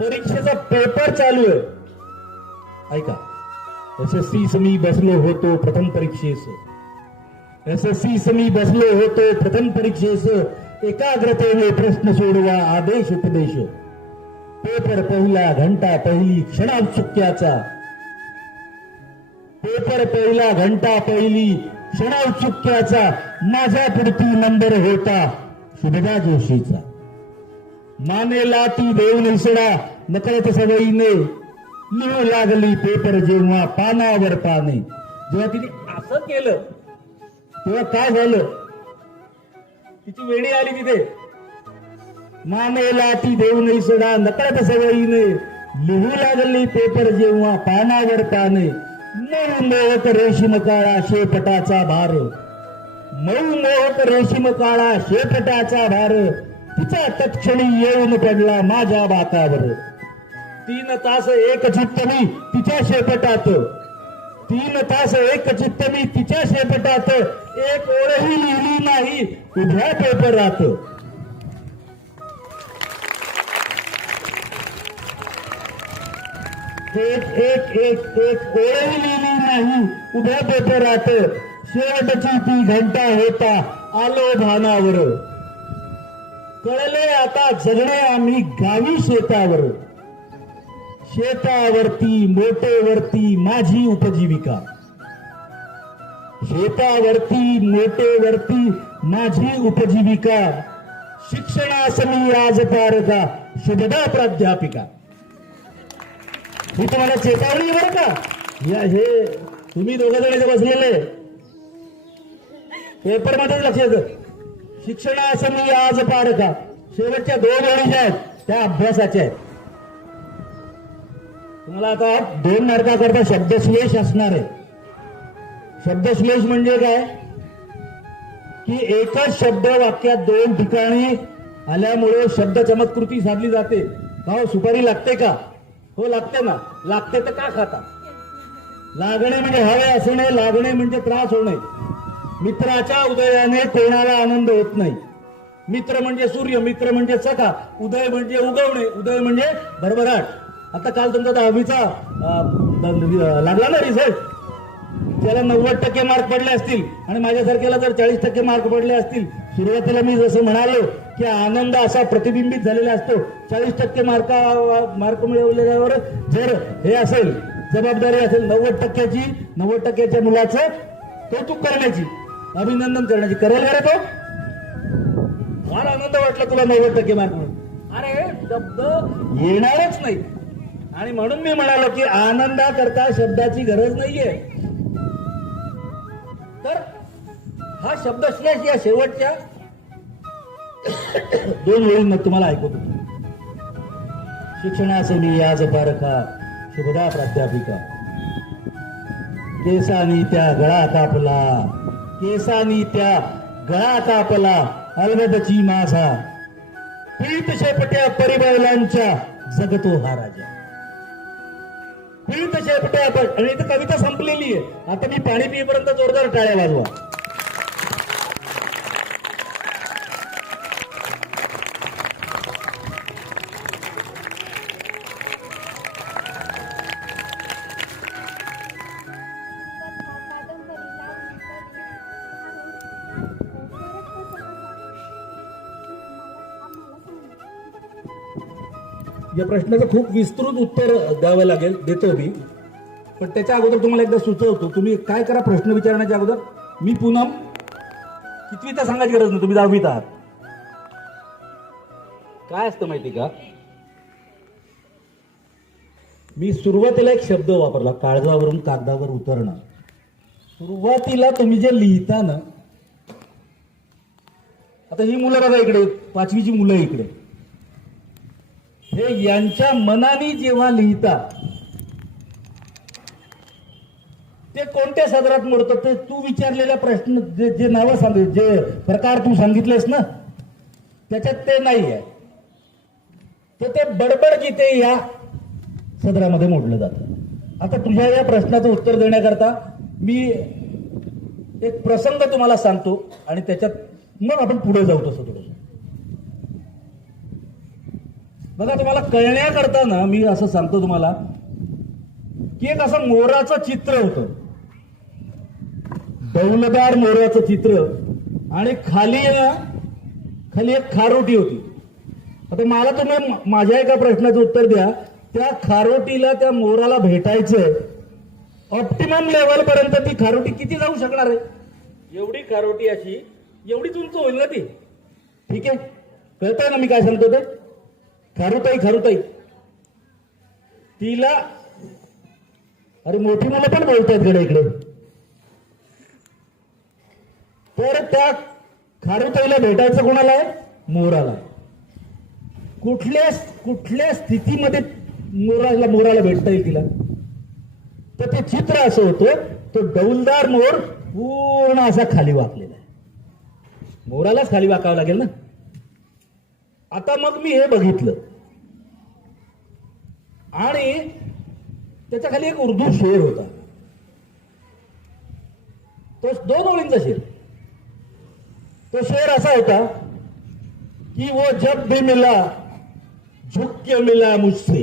परीक्षेचा पेपर चालू आहे, ऐका. SSC समी बसलो होतो प्रथम परीक्षेस. SSC समी बसलो होतो प्रथम परीक्षेस. एकाग्रतेने प्रश्न सोडवा आदेश उपदेश. पेपर पहिला घंटा पहिली क्षण औत्सुक्याचा. पेपर पहिला घंटा पहिली क्षण औत्सुक्याचा. माझ्या पुढती नंबर होता शुभदा जोशीचा. मानेला ती देऊन इसडा नकळत सवयीने. लिहू लागली पेपर जेव्हा पानावर पाने. जेव्हा तिने असं केलं तेव्हा काय झालं, तिची वेळी आली तिथे. मानेला ती देऊन इसडा नकळत सवयीने. लिहू लागली पेपर जेव्हा पानावर पाने. मऊ मोहक रेशीम काळा शेपटाचा भार. मऊ मोहक रेशीम काळा शेपटाचा भार. तिचा तत्क्षणी येऊन पडला माझ्या बाकावर. 3 तास एक चित्त मी तिच्या शेपटात. 3 तास एक चित्त मी तिच्या शेपटात. एक ओळही लिहिली नाही उभ्या पेपरात. एक ओळही लिहिली नाही उभ्या पेपरात. शेवटची ती घंटा होता आलो भानावर. कळले आता जगणे आम्ही गावी शेतावर. शेतावरती मोटेवरती माझी उपजीविका. शेतावरती मोटेवरती माझी उपजीविका. शिक्षणासमी आज पारका शुभदा प्राध्यापिका. ही तुम्हाला चेतावणी बरं का. हे तुम्ही दोघं जण इथे बसलेले पेपर मध्येच लक्ष येतं. शिक्षणासमी आज पारका. शेवटच्या 2 ओळी ज्या आहेत त्या अभ्यासाच्या आहेत. तुम्हाला आता 2 मार्काकरता शब्दश्लेष असणार आहे. शब्दश्लेष म्हणजे काय की एकच शब्द वाक्यात 2 ठिकाणी आल्यामुळे शब्द चमत्कृती साधली जाते. का हो, सुपारी लागते का? हो लागते ना. लागते तर का खाता? लागणे म्हणजे हवे असणे, लागणे म्हणजे त्रास होणे. मित्राच्या उदयाने कोणाला आनंद होत नाही. मित्र म्हणजे सूर्य, मित्र म्हणजे सखा. उदय म्हणजे उगवणे, उदय म्हणजे भरभराट. आता काल तुमचा 10वीचा लागला ना रिझल्ट. त्याला 90% मार्क पडले असतील आणि माझ्यासारख्याला जर 40% मार्क पडले असतील. सुरुवातीला मी जसं म्हणालो की आनंद असा प्रतिबिंबित झालेला असतो. 40% मार्क मिळवल्यावर जर हे असेल, जबाबदारी असेल 90%ची, 90%च्या मुलाचं कौतुक करण्याची, अभिनंदन करण्याची. करेल का रे तो? फार आनंद वाटला तुला 90% मार्क म्हणून. अरे शब्द येणारच नाही. आणि म्हणून मी म्हणालो की आनंदाकरता शब्दाची गरज नाहीये. तर हा शब्दश्लेष या शेवटच्या 2 ओळींमध्ये तुम्हाला ऐकवतो. शिक्षणासमी आज पारखा शुभदा प्राध्यापिका. केसानी त्या गळा कापला. केसानी त्या गळा कापला अलगदची माझा. पीत शेपट्या परिबैलांच्या जगतो हा राजा. पीत शेपट्या आणि इथं कविता संपलेली आहे. आता मी पाणी पिईपर्यंत जोरदार टाळ्या वाजवा. या प्रश्नाचं खूप विस्तृत उत्तर द्यावं लागेल, देतो मी. पण त्याच्या अगोदर तुम्हाला एकदा सुचवतो, तुम्ही काय करा, प्रश्न विचारण्याच्या अगोदर मी पूनम कितवीचा सांगायची गरज नाही, तुम्ही 10वीत आहात. काय असतं माहिती का, मी सुरुवातीला एक शब्द वापरला, काळजावरून कागदावर उतरणं. सुरुवातीला तुम्ही जे लिहिता ना, आता ही मुलं बघा इकडे, 5वीची मुलं इकडे, हे यांच्या मनाने जेव्हा लिहिता ते कोणत्या सदरात मोडतं, ते तू विचारलेल्या प्रश्न जे जे नावं सांगितले, जे प्रकार तू सांगितलेस ना, त्याच्यात ते नाही आहे. ते बडबड गीते या सदरामध्ये मोडलं जातं. आता तुझ्या या प्रश्नाचं उत्तर देण्याकरता मी एक प्रसंग तुम्हाला सांगतो आणि त्याच्यात मग आपण पुढे जाऊ. तसं थोडं बघा, तुम्हाला कळण्याकरता ना मी असं सांगतो तुम्हाला की एक असं मोराचं चित्र होतं, डौलदार मोराचं चित्र, आणि खाली एक खारोटी होती. आता मला तुम्ही माझ्या एका प्रश्नाचं उत्तर द्या, त्या खारोटीला, त्या मोराला भेटायचं ऑप्टिमम लेवल पर्यंत ती खारोटी किती जाऊ शकणार आहे? एवढी खारोटी अशी एवढीच उंच होईल ना ती. ठीक आहे, कळतंय ना मी काय सांगतो ते? खारुताई तिला, अरे मोठी मुलं पण बोलतायत कडे इकडे. तर त्या खारुताईला भेटायचं कोणाला आहे? मोराला. कुठल्या स्थितीमध्ये मोराला भेटता येईल तिला? तर ते चित्र असं होतं, तो डौलदार मोर पूर्ण असा खाली वाकलेला आहे. मोरालाच खाली वाकावं लागेल ना. आता मग मी हे बघितलं आणि त्याच्या खाली एक उर्दू शेर होता, तो 2 ओळींचा शेर. तो शेर असा होता कि वो जब भी मिला झुक के मिला मुझसे.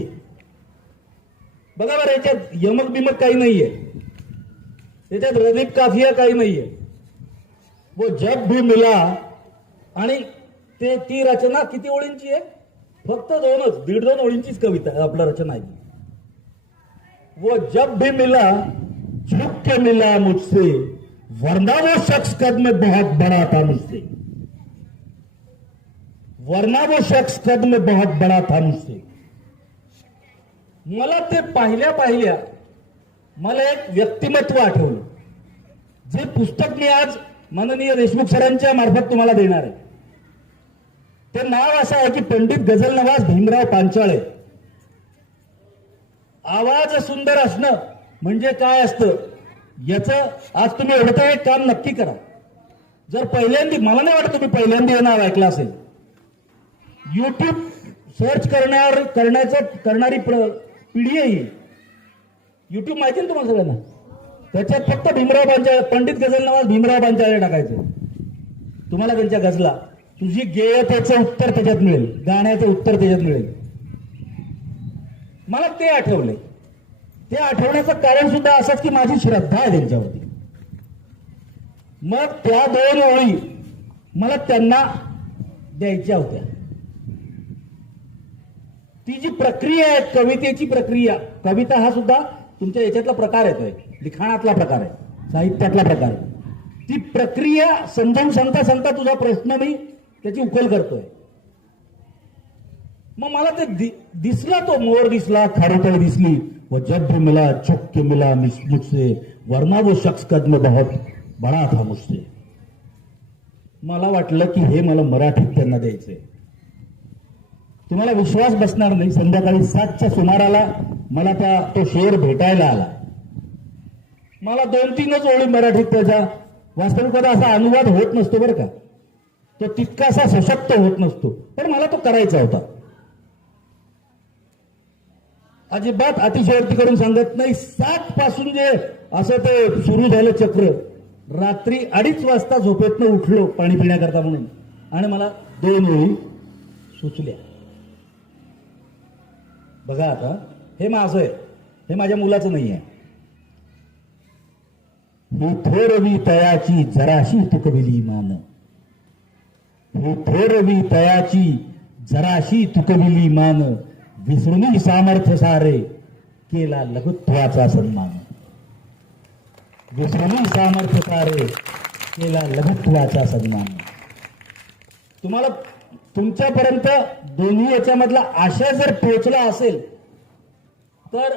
बघा बरं, याच्यात यमक बिमक काही नाहीये, त्याच्यात रदीप काफिया काही नाहीये. वो जब भी मिला, आणि ती रचना किती ओळींची आहे? फक्त 2च, 1.5-2 ओळींचीच कविता आपला रचना आहे. वो जब भी मिला झुक के मिला मुझसे, वरना वो शख्स कद में बहुत बड़ा था मुझसे. वरना वो शख्स कद में बहुत बड़ा था मुझसे. मला ते पाहिल्या मला एक व्यक्तिमत्व आठवलं, जे पुस्तक मी आज माननीय देशमुख सरांच्या मार्फत तुम्हाला देणार आहे. ते नाव असं आहे की पंडित गझल नवाज भीमराव पांचाळे. आवाज सुंदर असणं म्हणजे काय असतं याचं आज तुम्ही एवढं एक काम नक्की करा. जर पहिल्यांदा, मला नाही वाटत तुम्ही पहिल्यांदा हे नाव ऐकलं असेल, युट्यूब सर्च करणारी पिढी आहे ही. युट्यूब माहिती ना तुम्हाला सगळ्यांना? त्याच्यात फक्त भीमराव पांचाळे, पंडित गझल नवाज भीमराव पांचाळे टाकायचं, तुम्हाला त्यांच्या गझला, तुझी गेयतेचं उत्तर त्याच्यात मिळेल, गाण्याचं उत्तर त्याच्यात मिळेल. मला ते आठवलंय. ते आठवण्याचं कारण सुद्धा असंच की माझी श्रद्धा आहे त्यांच्यावरती. मग त्या 2 ओळी मला त्यांना द्यायच्या होत्या. ती जी प्रक्रिया आहे, कवितेची प्रक्रिया, कविता हा सुद्धा तुमच्या याच्यातला प्रकार येतोय, लिखाणातला प्रकार आहे, साहित्यातला प्रकार आहे. ती प्रक्रिया समजावून सांगता तुझा प्रश्न मी त्याची उकल करतोय. मग मला ते दिसला, तो मोर दिसला, खारुताई दिसली. वो जब भी मिला झुक के मिला मुझसे, वरना वो शख्स कद में बहुत बड़ा था मुझसे. मला वाटलं की हे मला मराठीत त्यांना द्यायचंय. तुम्हाला विश्वास बसणार नाही, संध्याकाळी 7च्या सुमाराला मला तो शेर भेटायला आला. मला 2-3च ओळी मराठीत त्याचा, वास्तविक असा अनुवाद होत नसतो बरं का, तो तितकासा सशक्त होत नसतो, पण मला तो करायचा होता. अजिबात अतिशयोक्ती करून सांगत नाही. 7 पासून जे असं ते सुरू झालं चक्र, रात्री 2:30 वाजता झोपेतनं उठलो पाणी पिण्याकरता म्हणून, आणि मला 2 ओळी सुचल्या. बघा आता हे माझं आहे, हे माझ्या मुलाचं नाही आहे. ही थोरवी तयाची जराशी तुकविली मान, ही थोरवी तयाची जराशी तुकविली मान, विसरूनही सामर्थ्य सारे केला लघुत्वाचा सन्मान. विसरूनही सामर्थ्य सारे केला लघुत्वाचा सन्मान. तुम्हाला तुमच्यापर्यंत दोन्ही याच्यामधला आशय जर पोहोचला असेल तर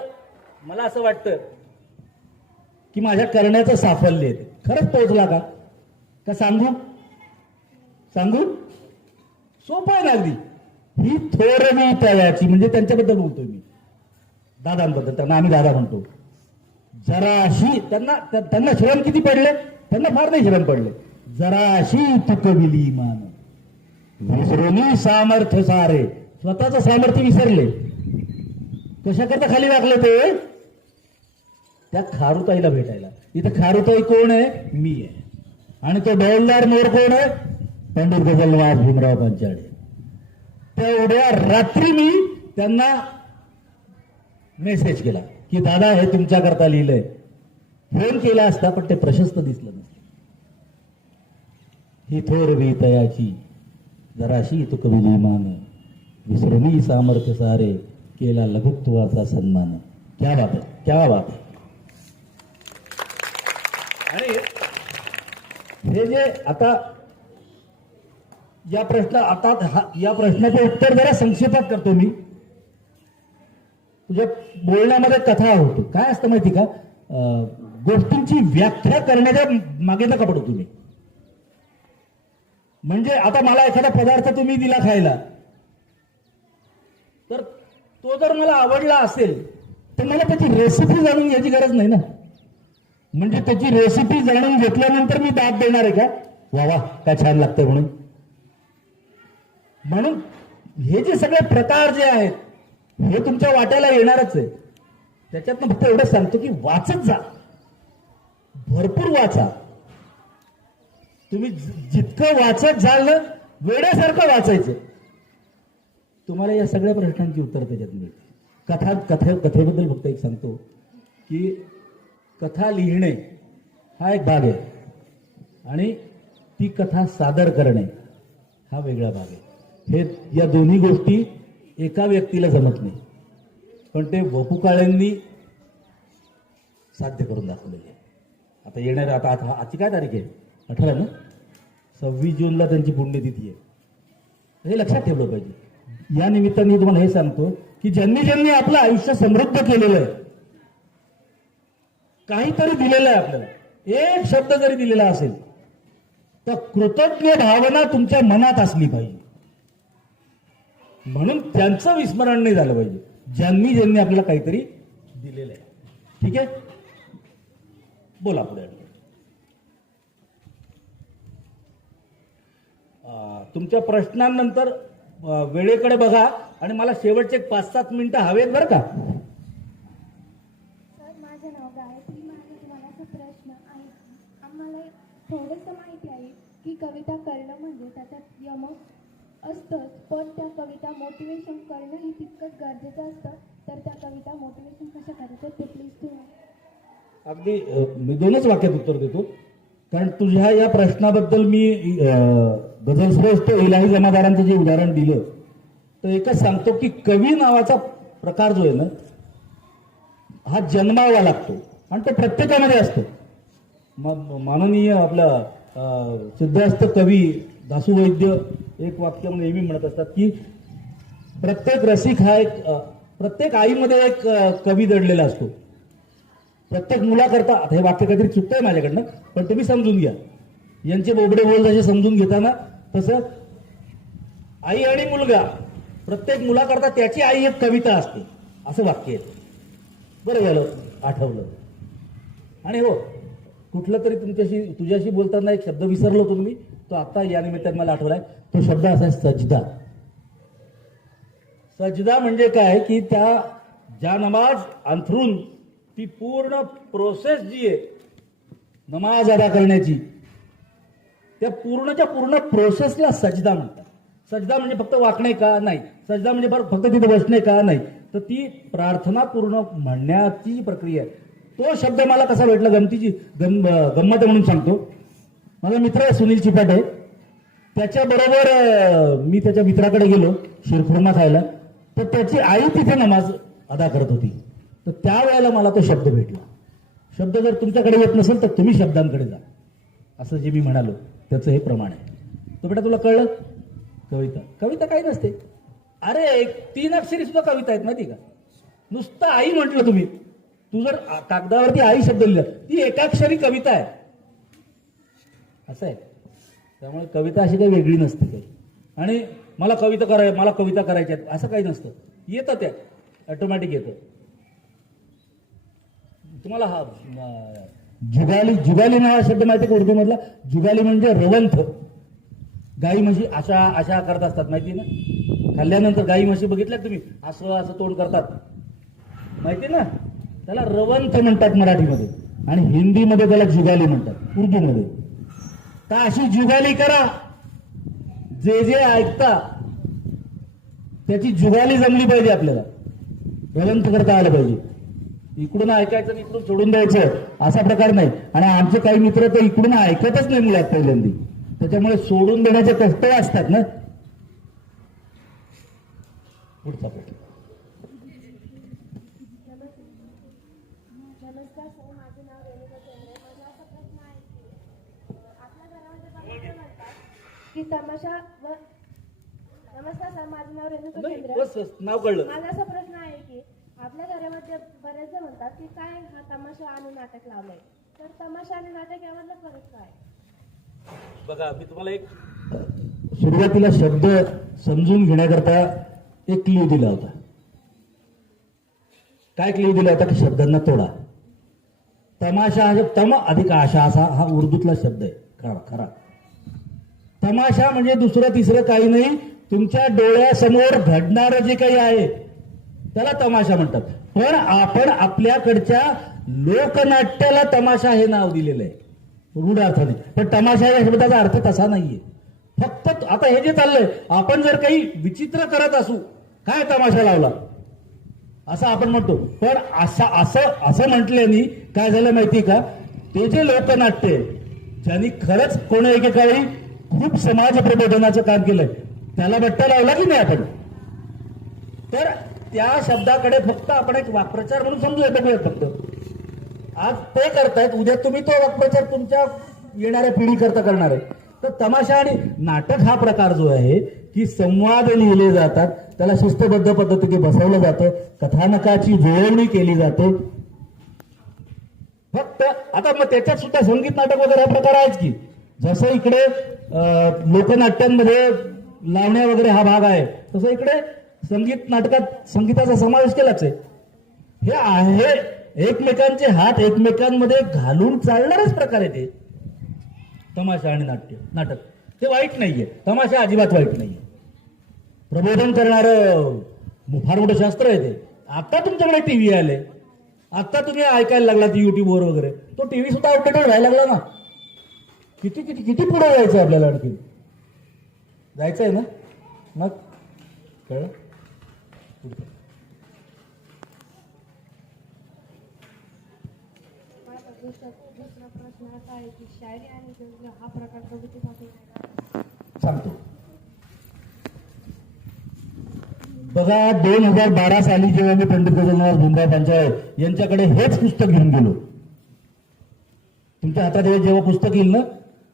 मला असं वाटतं की माझ्या करण्याचं साफल्य आहे. खरंच पोहोचला का? का सांगू सांगू सोपं आहे ना अगदी. ही थोरवी तयाची, म्हणजे त्यांच्याबद्दल बोलतोय मी, दादांबद्दल. त्यांना आम्ही दादा म्हणतो. जराशी त्यांना श्रम किती पडले? त्यांना फार नाही श्रम पडले. जराशी तुकविली मान विसरुनी सामर्थ्य सारे. स्वतःचं सामर्थ्य विसरले. कशा करता खाली वाकले ते? त्या खारुताईला भेटायला. इथं खारुताई कोण आहे? मी आहे. आणि तो डौलदार मोर कोण आहे? पंडित गझलवाज भीमराव पंचाळे. तेवढ्या रात्री मी त्यांना मेसेज केला की दादा हे तुमच्याकरता लिहिलंय. फोन केला असता पण ते प्रशस्त दिसलं नसतं. ही थोरवी तयाची जराशी तू कविली मान विसरुनी सामर्थ्य सारे केला लघुत्वाचा सन्मान. क्या बात आहे, क्या बात आहे. आणि हे जे आता या प्रश्नाचं उत्तर जरा संक्षेपात करतो मी. तुझ्या बोलण्यामध्ये कथा होते. काय असतं माहिती का? गोष्टींची व्याख्या करण्याच्या मागे नका पडू तुम्ही. म्हणजे आता मला एखादा पदार्थ तुम्ही दिला खायला, तर तो जर मला आवडला असेल तर मला त्याची रेसिपी जाणून घ्यायची गरज नाही ना. म्हणजे त्याची रेसिपी जाणून घेतल्यानंतर मी दाद देणार आहे का? वा वा काय छान लागतंय म्हणून. म्हणून हे जे सगळे प्रकार जे आहेत हे तुमच्या वाट्याला येणारच आहे. त्याच्यातनं फक्त एवढं सांगतो की वाचत जा, भरपूर वाचा. तुम्ही जितकं वाचत जाल ना, वेड्यासारखं वाचायचं, तुम्हाला या सगळ्या प्रश्नांची उत्तर त्याच्यात मिळते. कथेबद्दल फक्त एक सांगतो की कथा लिहिणे हा एक भाग आहे आणि ती कथा सादर करणे हा वेगळा भाग आहे. हे या दोन्ही गोष्टी एका व्यक्तीला जमत नाही, पण ते वपू काळेंनी साध्य करून दाखवलेले आहे. आता येणाऱ्या आता आजची काय तारीख आहे? 18 ना. 26 जूनला त्यांची पुण्यतिथी आहे. हे लक्षात ठेवलं पाहिजे. या निमित्ताने तुम्हाला हे सांगतो की ज्यांनी ज्यांनी आपलं आयुष्य समृद्ध केलेलं आहे, काहीतरी दिलेलं आहे आपल्याला, एक शब्द जरी दिलेला असेल तर कृतज्ञ भावना तुमच्या मनात असली पाहिजे. म्हणून त्यांचं विस्मरण नाही झालं पाहिजे, ज्यांनी ज्यांनी आपल्याला काहीतरी दिलेलं आहे. ठीक आहे, बोला पुढे. तुमच्या प्रश्नांनंतर वेळेकडे बघा आणि मला शेवटचे 5-7 मिनिटं हवेत बरं का. सर, माझं नाव गायत्री. माझा तुम्हाला असा प्रश्न आहे. आम्हाला थोडंसं माहिती आहे की कविता करणं म्हणजे त्याच्यात यमक असतंच, पण त्या कविता मोटिवेशन करणं ही तितकंच गरजेचं असतं. तर त्या कविता मोटिवेशन कशा करायचं ते प्लीज तुम्ही. अगदी मी 2च वाक्यात उत्तर देतो, कारण तुझ्या या प्रश्नाबद्दल मी गझलश्रेष्ठ इलाही जमादारांचं जे उदाहरण दिलं तर एकच सांगतो की कवी नावाचा प्रकार जो आहे ना हा जन्मावा लागतो आणि तो प्रत्येकामध्ये असतो. माननीय आपला सिद्धहस्त कवी दासू वैद्य एक वाक्य नेहमी म्हणत असतात की प्रत्येक रसिक हा एक प्रत्येक आईमध्ये एक कवी दडलेला असतो. प्रत्येक मुलाकरता, आता हे वाक्य काहीतरी चुकतंय माझ्याकडनं पण तुम्ही समजून घ्या. यांचे बोबडे बोल जसे समजून घेताना तसं आई आणि मुलगा, प्रत्येक मुलाकरता त्याची आई एक कविता असते असं वाक्य आहे. बरं झालं आठवलं. आणि हो, कुठलं तरी तुझ्याशी बोलताना एक शब्द विसरलो तुम्ही, तो आता या निमित्ताने मला आठवलाय. तो शब्द असा आहे सजदा. सजदा म्हणजे काय की त्या ज्या नमाज अंथरून ती पूर्ण प्रोसेस जी आहे नमाज अदा करण्याची, त्या पूर्णच्या पूर्ण प्रोसेसला सजदा म्हणतात. सजदा म्हणजे फक्त वाकणे का नाही, सजदा म्हणजे फक्त तिथे बसणे का नाही, तर ती प्रार्थना पूर्ण म्हणण्याची प्रक्रिया आहे. तो शब्द मला कसा भेटला, गंमत म्हणून सांगतो. माझा मित्र आहे सुनील चिपाटे, त्याच्याबरोबर मी त्याच्या मित्राकडे गेलो शिरखुर्मा खायला, तर त्याची आई तिथे नमाज अदा करत होती. तर त्यावेळेला मला तो शब्द भेटला. शब्द जर तुमच्याकडे येत नसेल तर तुम्ही शब्दांकडे जा, असं जे मी म्हणालो त्याचं हे प्रमाण आहे. तो बेटा तुला कळलं? कविता कविता काही नसते. अरे 3 अक्षरी सुद्धा कविता आहेत माहिती का. नुसतं आई म्हटलं तुम्ही तू जर कागदावरती आई शब्द लिहिला, ती एकाक्षरी कविता आहे. असं आहे. त्यामुळे कविता अशी काही वेगळी नसते काही. आणि मला कविता करायच्या आहेत असं काही नसतं. येतं त्या ऑटोमॅटिक येतं. तुम्हाला हा जुगाली नावा शब्द माहिती का उर्दू मधला? जुगाली म्हणजे रवंथ. गाई म्हशी अशा करत असतात माहिती ना. खाल्ल्यानंतर गाई म्हशी बघितल्या तुम्ही, असं तोंड करतात माहिती ना. त्याला रवंथ म्हणतात मराठीमध्ये, आणि हिंदीमध्ये त्याला जुगाली म्हणतात उर्दूमध्ये. तर अशी जुगाली करा, जे ऐकता त्याची जुगाली जमली पाहिजे आपल्याला. रवंथ करता आलं पाहिजे. इकडून ऐकायचं आणि इकडून सोडून द्यायचं असा प्रकार नाही. आणि आमचे काही मित्र तर इकडून ऐकतच नाही मुळात पहिल्यांदी. त्याच्यामुळे सोडून देण्याचे कष्ट असतात ना. पुढचा प्रश्न. नमस्कार सर, माझं नाव रेणुका चंद्रे. माझा असा प्रश्न आहे की आपल्या घरामध्ये बघायला म्हणतात की तमाशा व नमस्कार सर, माझं नाव रेणुका चंद्रे. बस नाव कळलं. माझा असा प्रश्न आहे की आपल्या घरामध्ये बरेच जण म्हणतात की काय हा तमाशा आणि नाटक लावलंय, तर तमाशा आणि नाटक यामधला फरक काय? बघा, मी तुम्हाला एक सुरुवातीला शब्द समजून घेण्याकरता एक क्ल्यू दिला होता. काय क्ल्यू दिला होता? की शब्दांना तोडा. तमाशा, तम अधिक आशा असा हा उर्दूतला शब्द आहे खरा. तमाशा म्हणजे दुसरं तिसरं काही नाही, तुमच्या डोळ्यासमोर घडणारं जे काही आहे त्याला तमाशा म्हणतात. पण आपण आपल्याकडच्या लोकनाट्याला तमाशा हे नाव दिलेलं आहे रूढ अर्थाने. पण तमाशा या शब्दाचा अर्थ तसा नाहीये. फक्त आता हे जे चाललंय, आपण जर काही विचित्र करत असू, काय तमाशा लावला असं आपण म्हणतो. पण असं म्हटल्याने काय झालं माहिती का? ते जे लोकनाट्य ज्यांनी खरंच कोणी एकेकाळी खूप समाज प्रबोधनाचं काम केलंय, त्याला बट्टा लावला की नाही आपण, तर त्या शब्दाकडे फक्त आपण एक वाक्प्रचार म्हणून समजूया बघूयात. फक्त आज ते करतायत, उद्या तुम्ही तो वाक्प्रचार तुमच्या येणाऱ्या पिढी करता करणार आहे. तर तमाशा आणि नाटक हा प्रकार जो आहे की संवाद लिहिले जातात, त्याला शिस्तबद्ध पद्धतीने बसवलं जातं, कथानकाची जुळवणी केली जाते. फक्त आता मग त्याच्यात सुद्धा संगीत नाटक वगैरे हा प्रकार आहेच की. जसं इकडे लोकनाट्यांमध्ये लावण्या वगैरे हा भाग आहे, तसं इकडे संगीत नाटकात संगीताचा समावेश केलाच आहे. हे आहे एकमेकांचे हात एकमेकांमध्ये घालून चालणारच प्रकार आहे ते तमाशा आणि नाटक. ते वाईट नाहीये, तमाशा अजिबात वाईट नाहीये. प्रबोधन करणारं फार मोठं शास्त्र आहे ते. आता तुमच्याकडे टीव्ही आले, आता तुम्ही ऐकायला लागला युट्यूबवर वगैरे, तो टीव्ही सुद्धा अपडेटेड व्हायला लागला ना. किती किती किती पुढे जायचं आपल्याला, आणखी जायचंय ना. मग कळलं. दुसरा प्रश्न असा आहे की शायरी आणि गझल हा प्रकार कवितेसाठी सांगतो. बघा, 2012 साली जेव्हा मी पंडित गजानन भीमराव पंचायत यांच्याकडे हेच पुस्तक घेऊन गेलो. तुमच्या हातात जेव्हा पुस्तक येईल ना,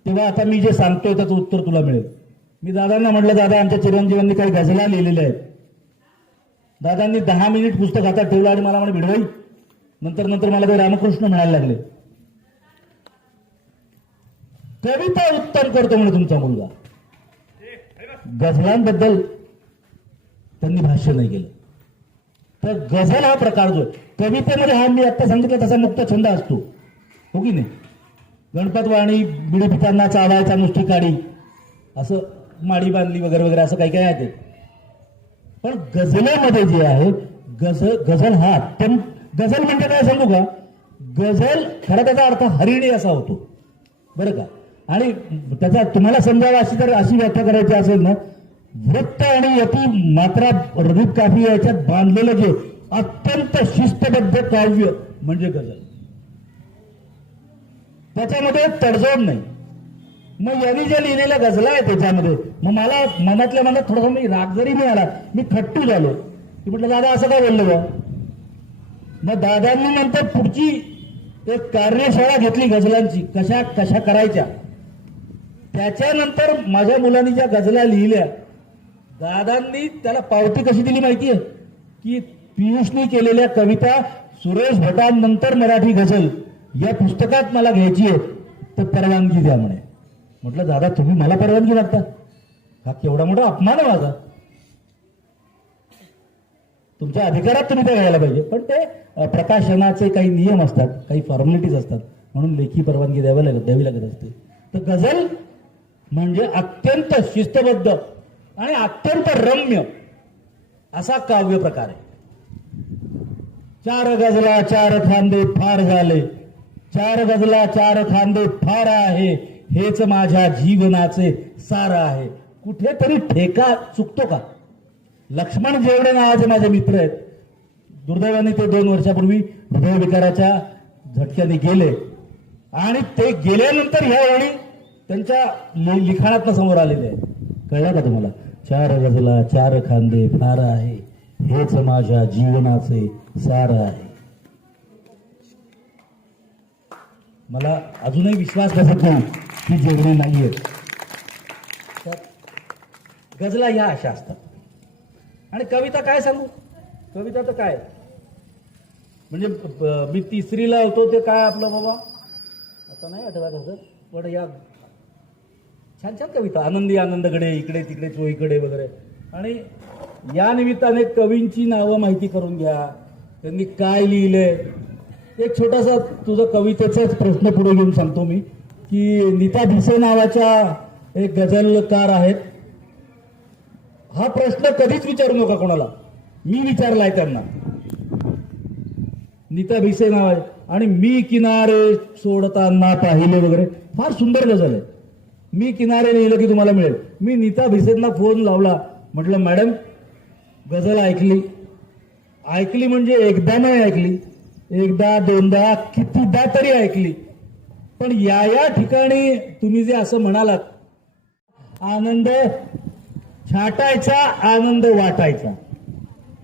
तेव्हा आता मी जे सांगतोय त्याचं उत्तर तुला मिळेल. मी दादांना म्हटलं, दादा आमच्या चिरंजीवांनी काही गझला लिहिलेल्या आहेत. दादांनी 10 मिनिट पुस्तक हातात ठेवलं आणि मला म्हणे भिडवाई. नंतर मला ते रामकृष्ण म्हणायला लागले, कविता उत्तम करतो म्हणे तुमचा मुलगा. गझलांबद्दल त्यांनी भाष्य नाही केलं. तर गझल हा प्रकार जो कवितेमध्ये, हा मी आता सांगितलं तसा मुक्त छंद असतो, हो की नाही. गणपत वाणी, बिडी पितांना चावायचा नुसती काडी, असं माडी बांधली वगैरे वगैरे असं काही आहे ते. पण गझलेमध्ये जे आहे, गझल हा अत्यंत, गझल म्हणजे काय सांगू का? गझल खरा त्याचा अर्थ हरिणी असा होतो बरं का. आणि त्याचा तुम्हाला समजावं अशी व्याख्या करायची असेल ना, वृत्त आणि यती मात्रा रदीप काफी याच्यात बांधलेलं जे अत्यंत शिस्तबद्ध काव्य म्हणजे गझल. त्याच्यामध्ये तडजोड नाही. मग यांनी जे लिहिलेल्या गझला आहे त्याच्यामध्ये, मग मला मनातल्या मनात थोडासा मी राग जरी मिळाला, मी खट्टू झालो की म्हटलं दादा असं काय बोललो बा. मग दादांनी नंतर पुढची एक कार्यशाळा घेतली गझलांची, कशा करायच्या. त्याच्यानंतर माझ्या मुलांनी ज्या गझला लिहिल्या, दादांनी त्याला पावती कशी दिली माहितीये? की पियुषनी केलेल्या कविता सुरेश भटांनंतर मराठी गझल या पुस्तकात मला घ्यायची आहे, तर परवानगी द्या म्हणे. म्हटलं दादा तुम्ही मला परवानगी मागता, हा केवढा मोठा अपमान आहे माझा. तुमच्या अधिकारात तुम्ही ते घ्यायला पाहिजे, पण ते प्रकाशनाचे काही नियम असतात, काही फॉर्मॅलिटीज असतात, म्हणून लेखी परवानगी द्यावी लागत असते. तर गझल म्हणजे अत्यंत शिस्तबद्ध आणि अत्यंत रम्य असा काव्य प्रकार आहे. चार गजला चार खांदे फार झाले, चार गजला चार खांदे फार आहे, हेच माझ्या जीवनाचे सार आहे. कुठेतरी ठेका चुकतो का? लक्ष्मण जेवढे नावाचे माझे मित्र आहेत, दुर्दैवाने ते 2 वर्षापूर्वी हृदयविकाराच्या झटक्याने गेले, आणि ते गेल्यानंतर ह्या ओळी त्यांच्या लिखाणात समोर आलेले आहे. कळलं का तुम्हाला? चार गजला चार खांदे फार आहे, हेच माझ्या जीवनाचे सार आहे. मला अजूनही विश्वास बसत नाही की जेवढे नाहीये. तर गजला ह्या अशा असतात. आणि कविता काय सांगू? कविता तर काय म्हणजे मी 3रीला होतो ते काय आपलं बाबा आता नाही आठवत असं, पण या छान छान कविता, आनंदी आनंदकडे, इकडे तिकडे चोहीकडे वगैरे. आणि या निमित्ताने कवींची नावं माहिती करून घ्या, त्यांनी काय लिहिले. एक छोटासा तुझं कवितेचाच प्रश्न पुढे घेऊन सांगतो मी, की नीता भिसे नावाच्या एक गझलकार आहेत. हा प्रश्न कधीच विचारू नका कोणाला, मी विचारलाय त्यांना. नीता भिसे नाव आहे, आणि मी किनारे सोडताना पाहिले वगैरे फार सुंदर गझल आहे. मी किनारे लिहिलं की तुम्हाला मिळेल. मी नीता भिसेंना फोन लावला, म्हटलं मॅडम गझल ऐकली म्हणजे एकदा नाही ऐकली, एकदा दोनदा कितीदा तरी ऐकली, पण या ठिकाणी तुम्ही जे असं म्हणालात, आनंद छाटायचा आनंद वाटायचा,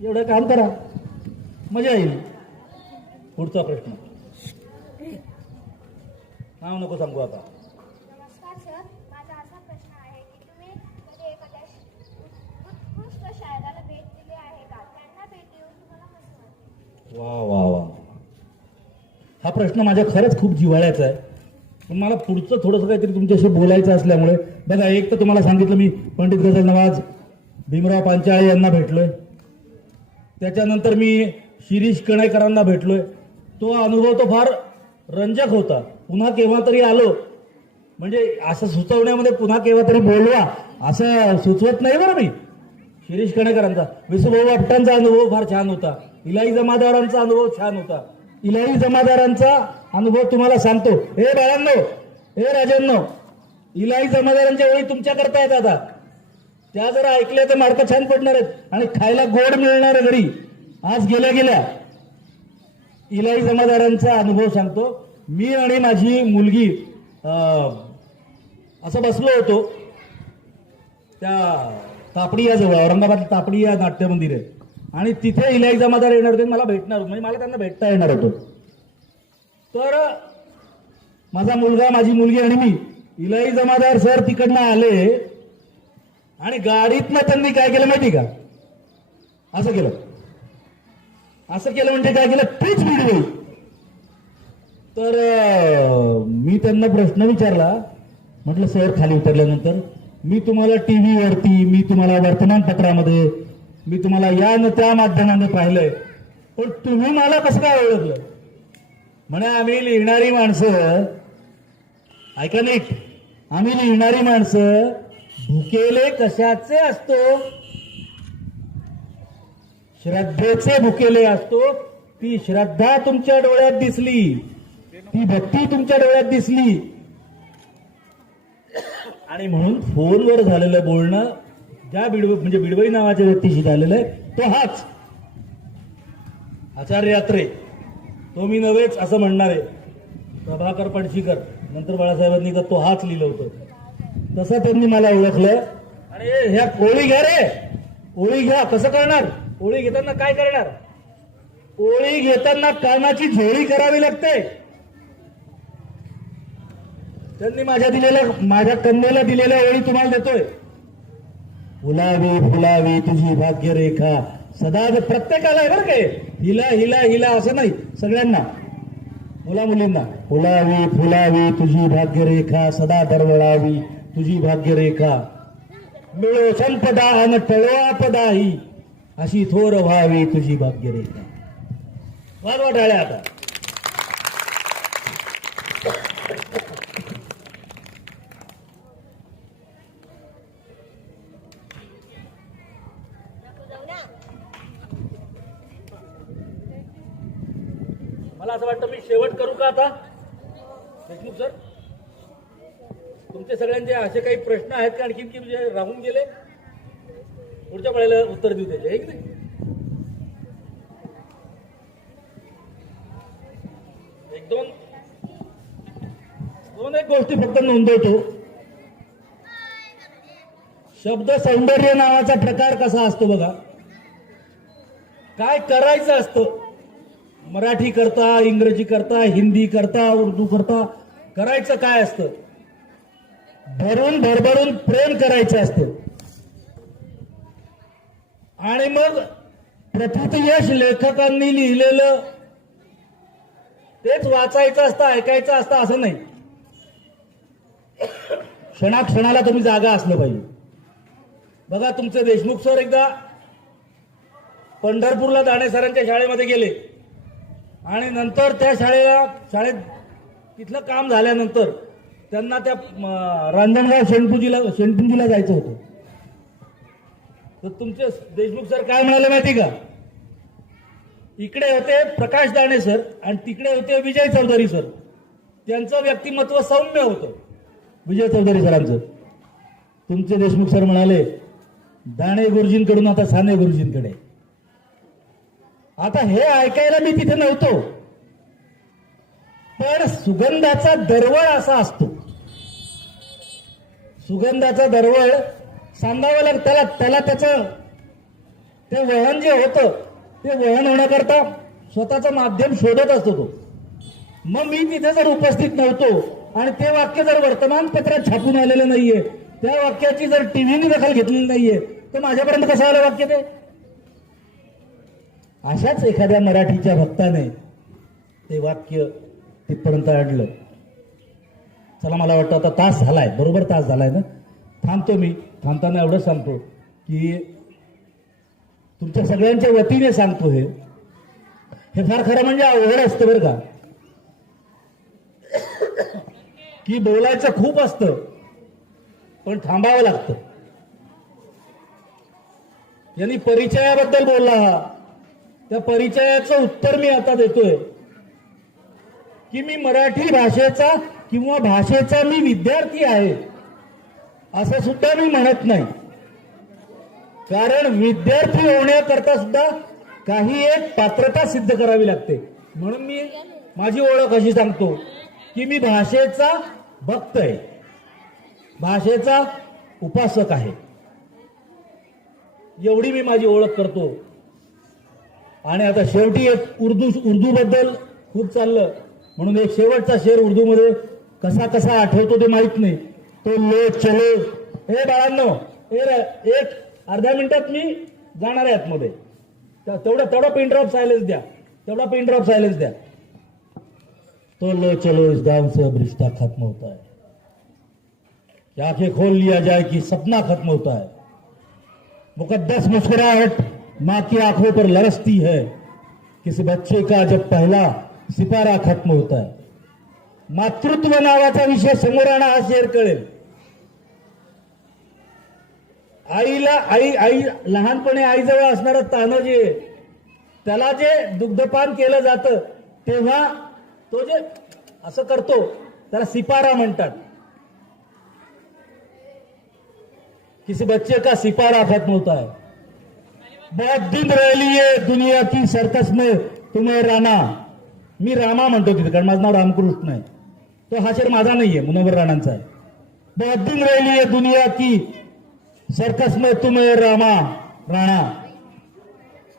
एवढं काम करा, मजा येईल. पुढचा प्रश्न. नाव नको सांगू आता. नमस्कार सर, माझा असा प्रश्न आहे की तुम्ही कधी एखाद्या उत्कृष्ट शायराला भेट दिली आहे का? त्यांना भेट देऊन तुम्हाला कसं वाटते? वा वा वा, हा प्रश्न माझ्या खरंच खूप जिव्हाळ्याचा आहे. पण मला पुढचं थोडंसं काहीतरी तुमच्याशी बोलायचं असल्यामुळे, बघा, एक तर तुम्हाला सांगितलं मी पंडित गझल नवाज भीमराव पांचाळे यांना भेटलोय, त्याच्यानंतर मी शिरीष कणेकरांना भेटलोय. तो अनुभव तो फार रंजक होता. पुन्हा केव्हा तरी आलो म्हणजे असं सुचवण्यामध्ये पुन्हा केव्हा तरी बोलवा असं सुचवत नाही बरं मी. शिरीष कणेकरांचा, विसुभाऊ आपटांचा अनुभव फार छान होता. इलाई जमादारांचा अनुभव छान होता. इलाई जमादारांचा अनुभव तुम्हाला सांगतो. हे बाळांनो, हे राजांनो, इलाई जमादारांच्या ओळी तुमच्या करता येतात आता. त्या जर ऐकल्या तर मार्क छान पडणार आहेत आणि खायला गोड मिळणार आहे घरी. आज गेल्या गेल्या इलाई जमादारांचा अनुभव सांगतो. मी आणि माझी मुलगी असं बसलो होतो त्या तापडी या जवळ, औरंगाबाद तापडी या नाट्य मंदिर आहे, आणि तिथे इलाई जमादार येणार होते, मला भेटणार होते, म्हणजे मला त्यांना भेटता येणार होतो. तर माझा मुलगा, माझी मुलगी आणि मी, इलाई जमादार सर तिकडनं आले आणि गाडीतनं त्यांनी काय केलं माहिती का? असं केलं म्हणजे काय केलं? पीच भिडली. तर मी त्यांना प्रश्न विचारला, म्हटलं सर खाली उतरल्यानंतर मी तुम्हाला टीव्हीवरती, मी तुम्हाला वर्तमानपत्रामध्ये, मी तुम्हाला या न त्या माध्यमाने पाहिलंय, पण तुम्ही मला कसं काय ओळखलं? म्हणे आम्ही लिहिणारी माणसं, ऐका नीट, आम्ही लिहिणारी माणसं भुकेले कशाचे असतो? श्रद्धेचे भुकेले असतो. ती श्रद्धा तुमच्या डोळ्यात दिसली, ती भक्ती तुमच्या डोळ्यात दिसली, आणि म्हणून फोनवर झालेलं बोलणं ज्या म्हणजे बिडवई नावाच्या व्यक्तीशी झालेलं आहे तो हाच आचार्य अत्रे, तो मी नव्हेच असं म्हणणार आहे. प्रभाकर पणशीकर, नंतर बाळासाहेबांनी तर तो हाच लिहिलं होतं. तसं त्यांनी मला ओळखलं. अरे ह्या ओळी घ्या रे, ओळी घ्या. कसं करणार? ओळी घेताना काय करणार? ओळी घेताना कानाची झोळी करावी लागते. त्यांनी माझ्या कन्येला दिलेल्या ओळी तुम्हाला देतोय. फुलावी फुलावी तुझी भाग्यरेखा सदा, प्रत्येकाला आहे बरं काय, हिला हिला हिला असं नाही, सगळ्यांना, मुला मुलींना. फुलावी फुलावी तुझी भाग्यरेखा, सदा दरवळावी तुझी भाग्यरेखा, मिळो संपदा अन टळो आपदाही, अशी थोर व्हावी तुझी भाग्यरेखा. वाजवा टाळ्या आता. मला असं वाटतं मी शेवट करू का आता? देशमुख सर, तुमचे सगळ्यांचे असे काही प्रश्न आहेत का आणखी की जे राहून गेले? पुढच्या वेळेला उत्तर देऊ त्याचे, एक नाही. एक दोन एक गोष्टी फक्त नोंदवतो. शब्द सौंदर्य नावाचा प्रकार कसा असतो बघा. काय करायचं असतं, मराठी करता, इंग्रजी करता, हिंदी करता, उर्दू करता, करायचं काय असतं? भरून भरभरून प्रेम करायचं असतं. आणि मग प्रथित यश लेखकांनी लिहिलेलं तेच वाचायचं असतं, ऐकायचं असतं असं नाही. क्षणाक्षणाला तुम्ही जागा असलं पाहिजे. बघा, तुमचे देशमुख सर एकदा पंढरपूरला दाणे सरांच्या शाळेमध्ये गेले आणि नंतर त्या शाळेत तिथलं काम झाल्यानंतर त्यांना त्या रांजणगाव शेणपुंजीला जायचं होतं. तर तुमचे देशमुख सर काय म्हणाले माहिती का? इकडे होते प्रकाश दाणे सर आणि तिकडे होते विजय चौधरी सर. त्यांचं व्यक्तिमत्व सौम्य होतं, विजय चौधरी सरांचं. तुमचे देशमुख सर म्हणाले, दाणे गुरुजींकडून आता साने गुरुजींकडे. आता हे ऐकायला मी तिथे नव्हतो, पण सुगंधाचा दरवळ असा असतो. सुगंधाचा दरवळ सांगावं लागतं त्याला त्याचं ते वहन जे होतं ते वहन होण्याकरता स्वतःचं माध्यम शोधत असतो तो. मग मी तिथे जर उपस्थित नव्हतो आणि ते वाक्य जर वर्तमानपत्रात छापून आलेलं नाहीये, त्या वाक्याची जर टीव्हीने दखल घेतलेली नाहीये, तर माझ्यापर्यंत कसं आलं वाक्य ते? अशाच एखाद्या मराठीच्या भक्ताने ते वाक्य तिथपर्यंत आणलं. चला, मला वाटतं आता तास झालाय, बरोबर तास झालाय ना. थांबतो मी. थांबताना एवढंच सांगतो की तुमच्या सगळ्यांच्या वतीने सांगतो, हे फार खरं म्हणजे अवघड असतं बरं का. की बोलायचं खूप असतं पण थांबावं लागतं. यांनी परिचयाबद्दल बोलला, हा त्या परिचयाचं उत्तर मी आता देतोय की मी मराठी भाषेचा किंवा भाषेचा मी विद्यार्थी आहे असं सुद्धा मी म्हणत नाही. कारण विद्यार्थी होण्याकरता सुद्धा काही एक पात्रता सिद्ध करावी लागते. म्हणून मी माझी ओळख अशी सांगतो की मी भाषेचा भक्त आहे, भाषेचा उपासक आहे, एवढी मी माझी ओळख करतो. आणि आता शेवटी एक उर्दू बद्दल खूप चाललं म्हणून एक शेवटचा शेर उर्दू मध्ये कसा कसा आठवतो ते माहित नाही. तो लो चलो, हे बाळांनो, एक अर्ध्या मिनिटात मी जाणार आहे आतमध्ये, तेवढा पिन ड्रॉप सायलेन्स द्या, तेवढा पिन ड्रॉप सायलेन्स द्या. तो लो चलो इस गांव से अब रिश्ता खत्म होता है, कि आंखें खोल लिया जाए कि सपना खत्म होता है. मुकद्दस मुस्कुराहट माँ की आंखों पर लरसती है, किसी बच्चे का जब पहला सिपारा खत्म होता है. मातृत्व नावाचा विषय समोर आणा, हा शेर कळेल. आई लहानपणी आईजवळ असणारं तानं जे त्याला जे दुग्धपान केलं जातं तेव्हा तो जे असं करतो त्याला सिपारा म्हणतात. किसी बच्चे का सिपारा खत्म होता है. बहुत दिन रह लिए दुनिया की सर्कस में तुम्हें राणा. मी रामा म्हणतो तिथे कारण माझं नाव रामकृष्ण आहे. तो हा शेर माझा नाहीये, मुनव्वर राणांचा आहे. बहुत दिन रह लिए दुनिया की सर्कस में तुम्हें रामा राणा.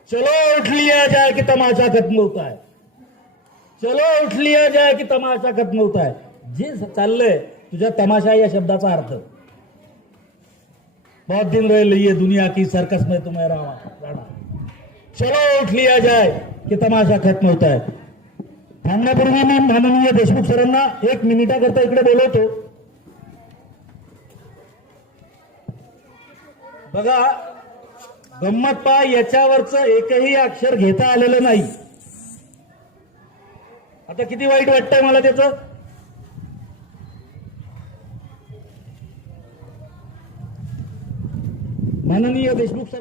चलो उठ लिया जाए कि तमाशा खत्म होता है. चलो उठ लिया जाए कि तमाशा खत्म होता है. जे चाललंय तुझ्या तमाशा या शब्दाचा अर्थ. बहुत दिन रह लिए दुनिया की सर्कस में तुम्हें राणा. चलो उठ लिया जाए की तमाशा खत्म होत आहेत. थांबण्यापूर्वी मी माननीय देशमुख सरांना 1 मिनिटाकरता इकडे बोलवतो. बघा, गंमत पहा, याच्यावरचं एकही अक्षर घेता आलेलं नाही. आता किती वाईट वाटतंय मला त्याचं. माननीय देशमुख सर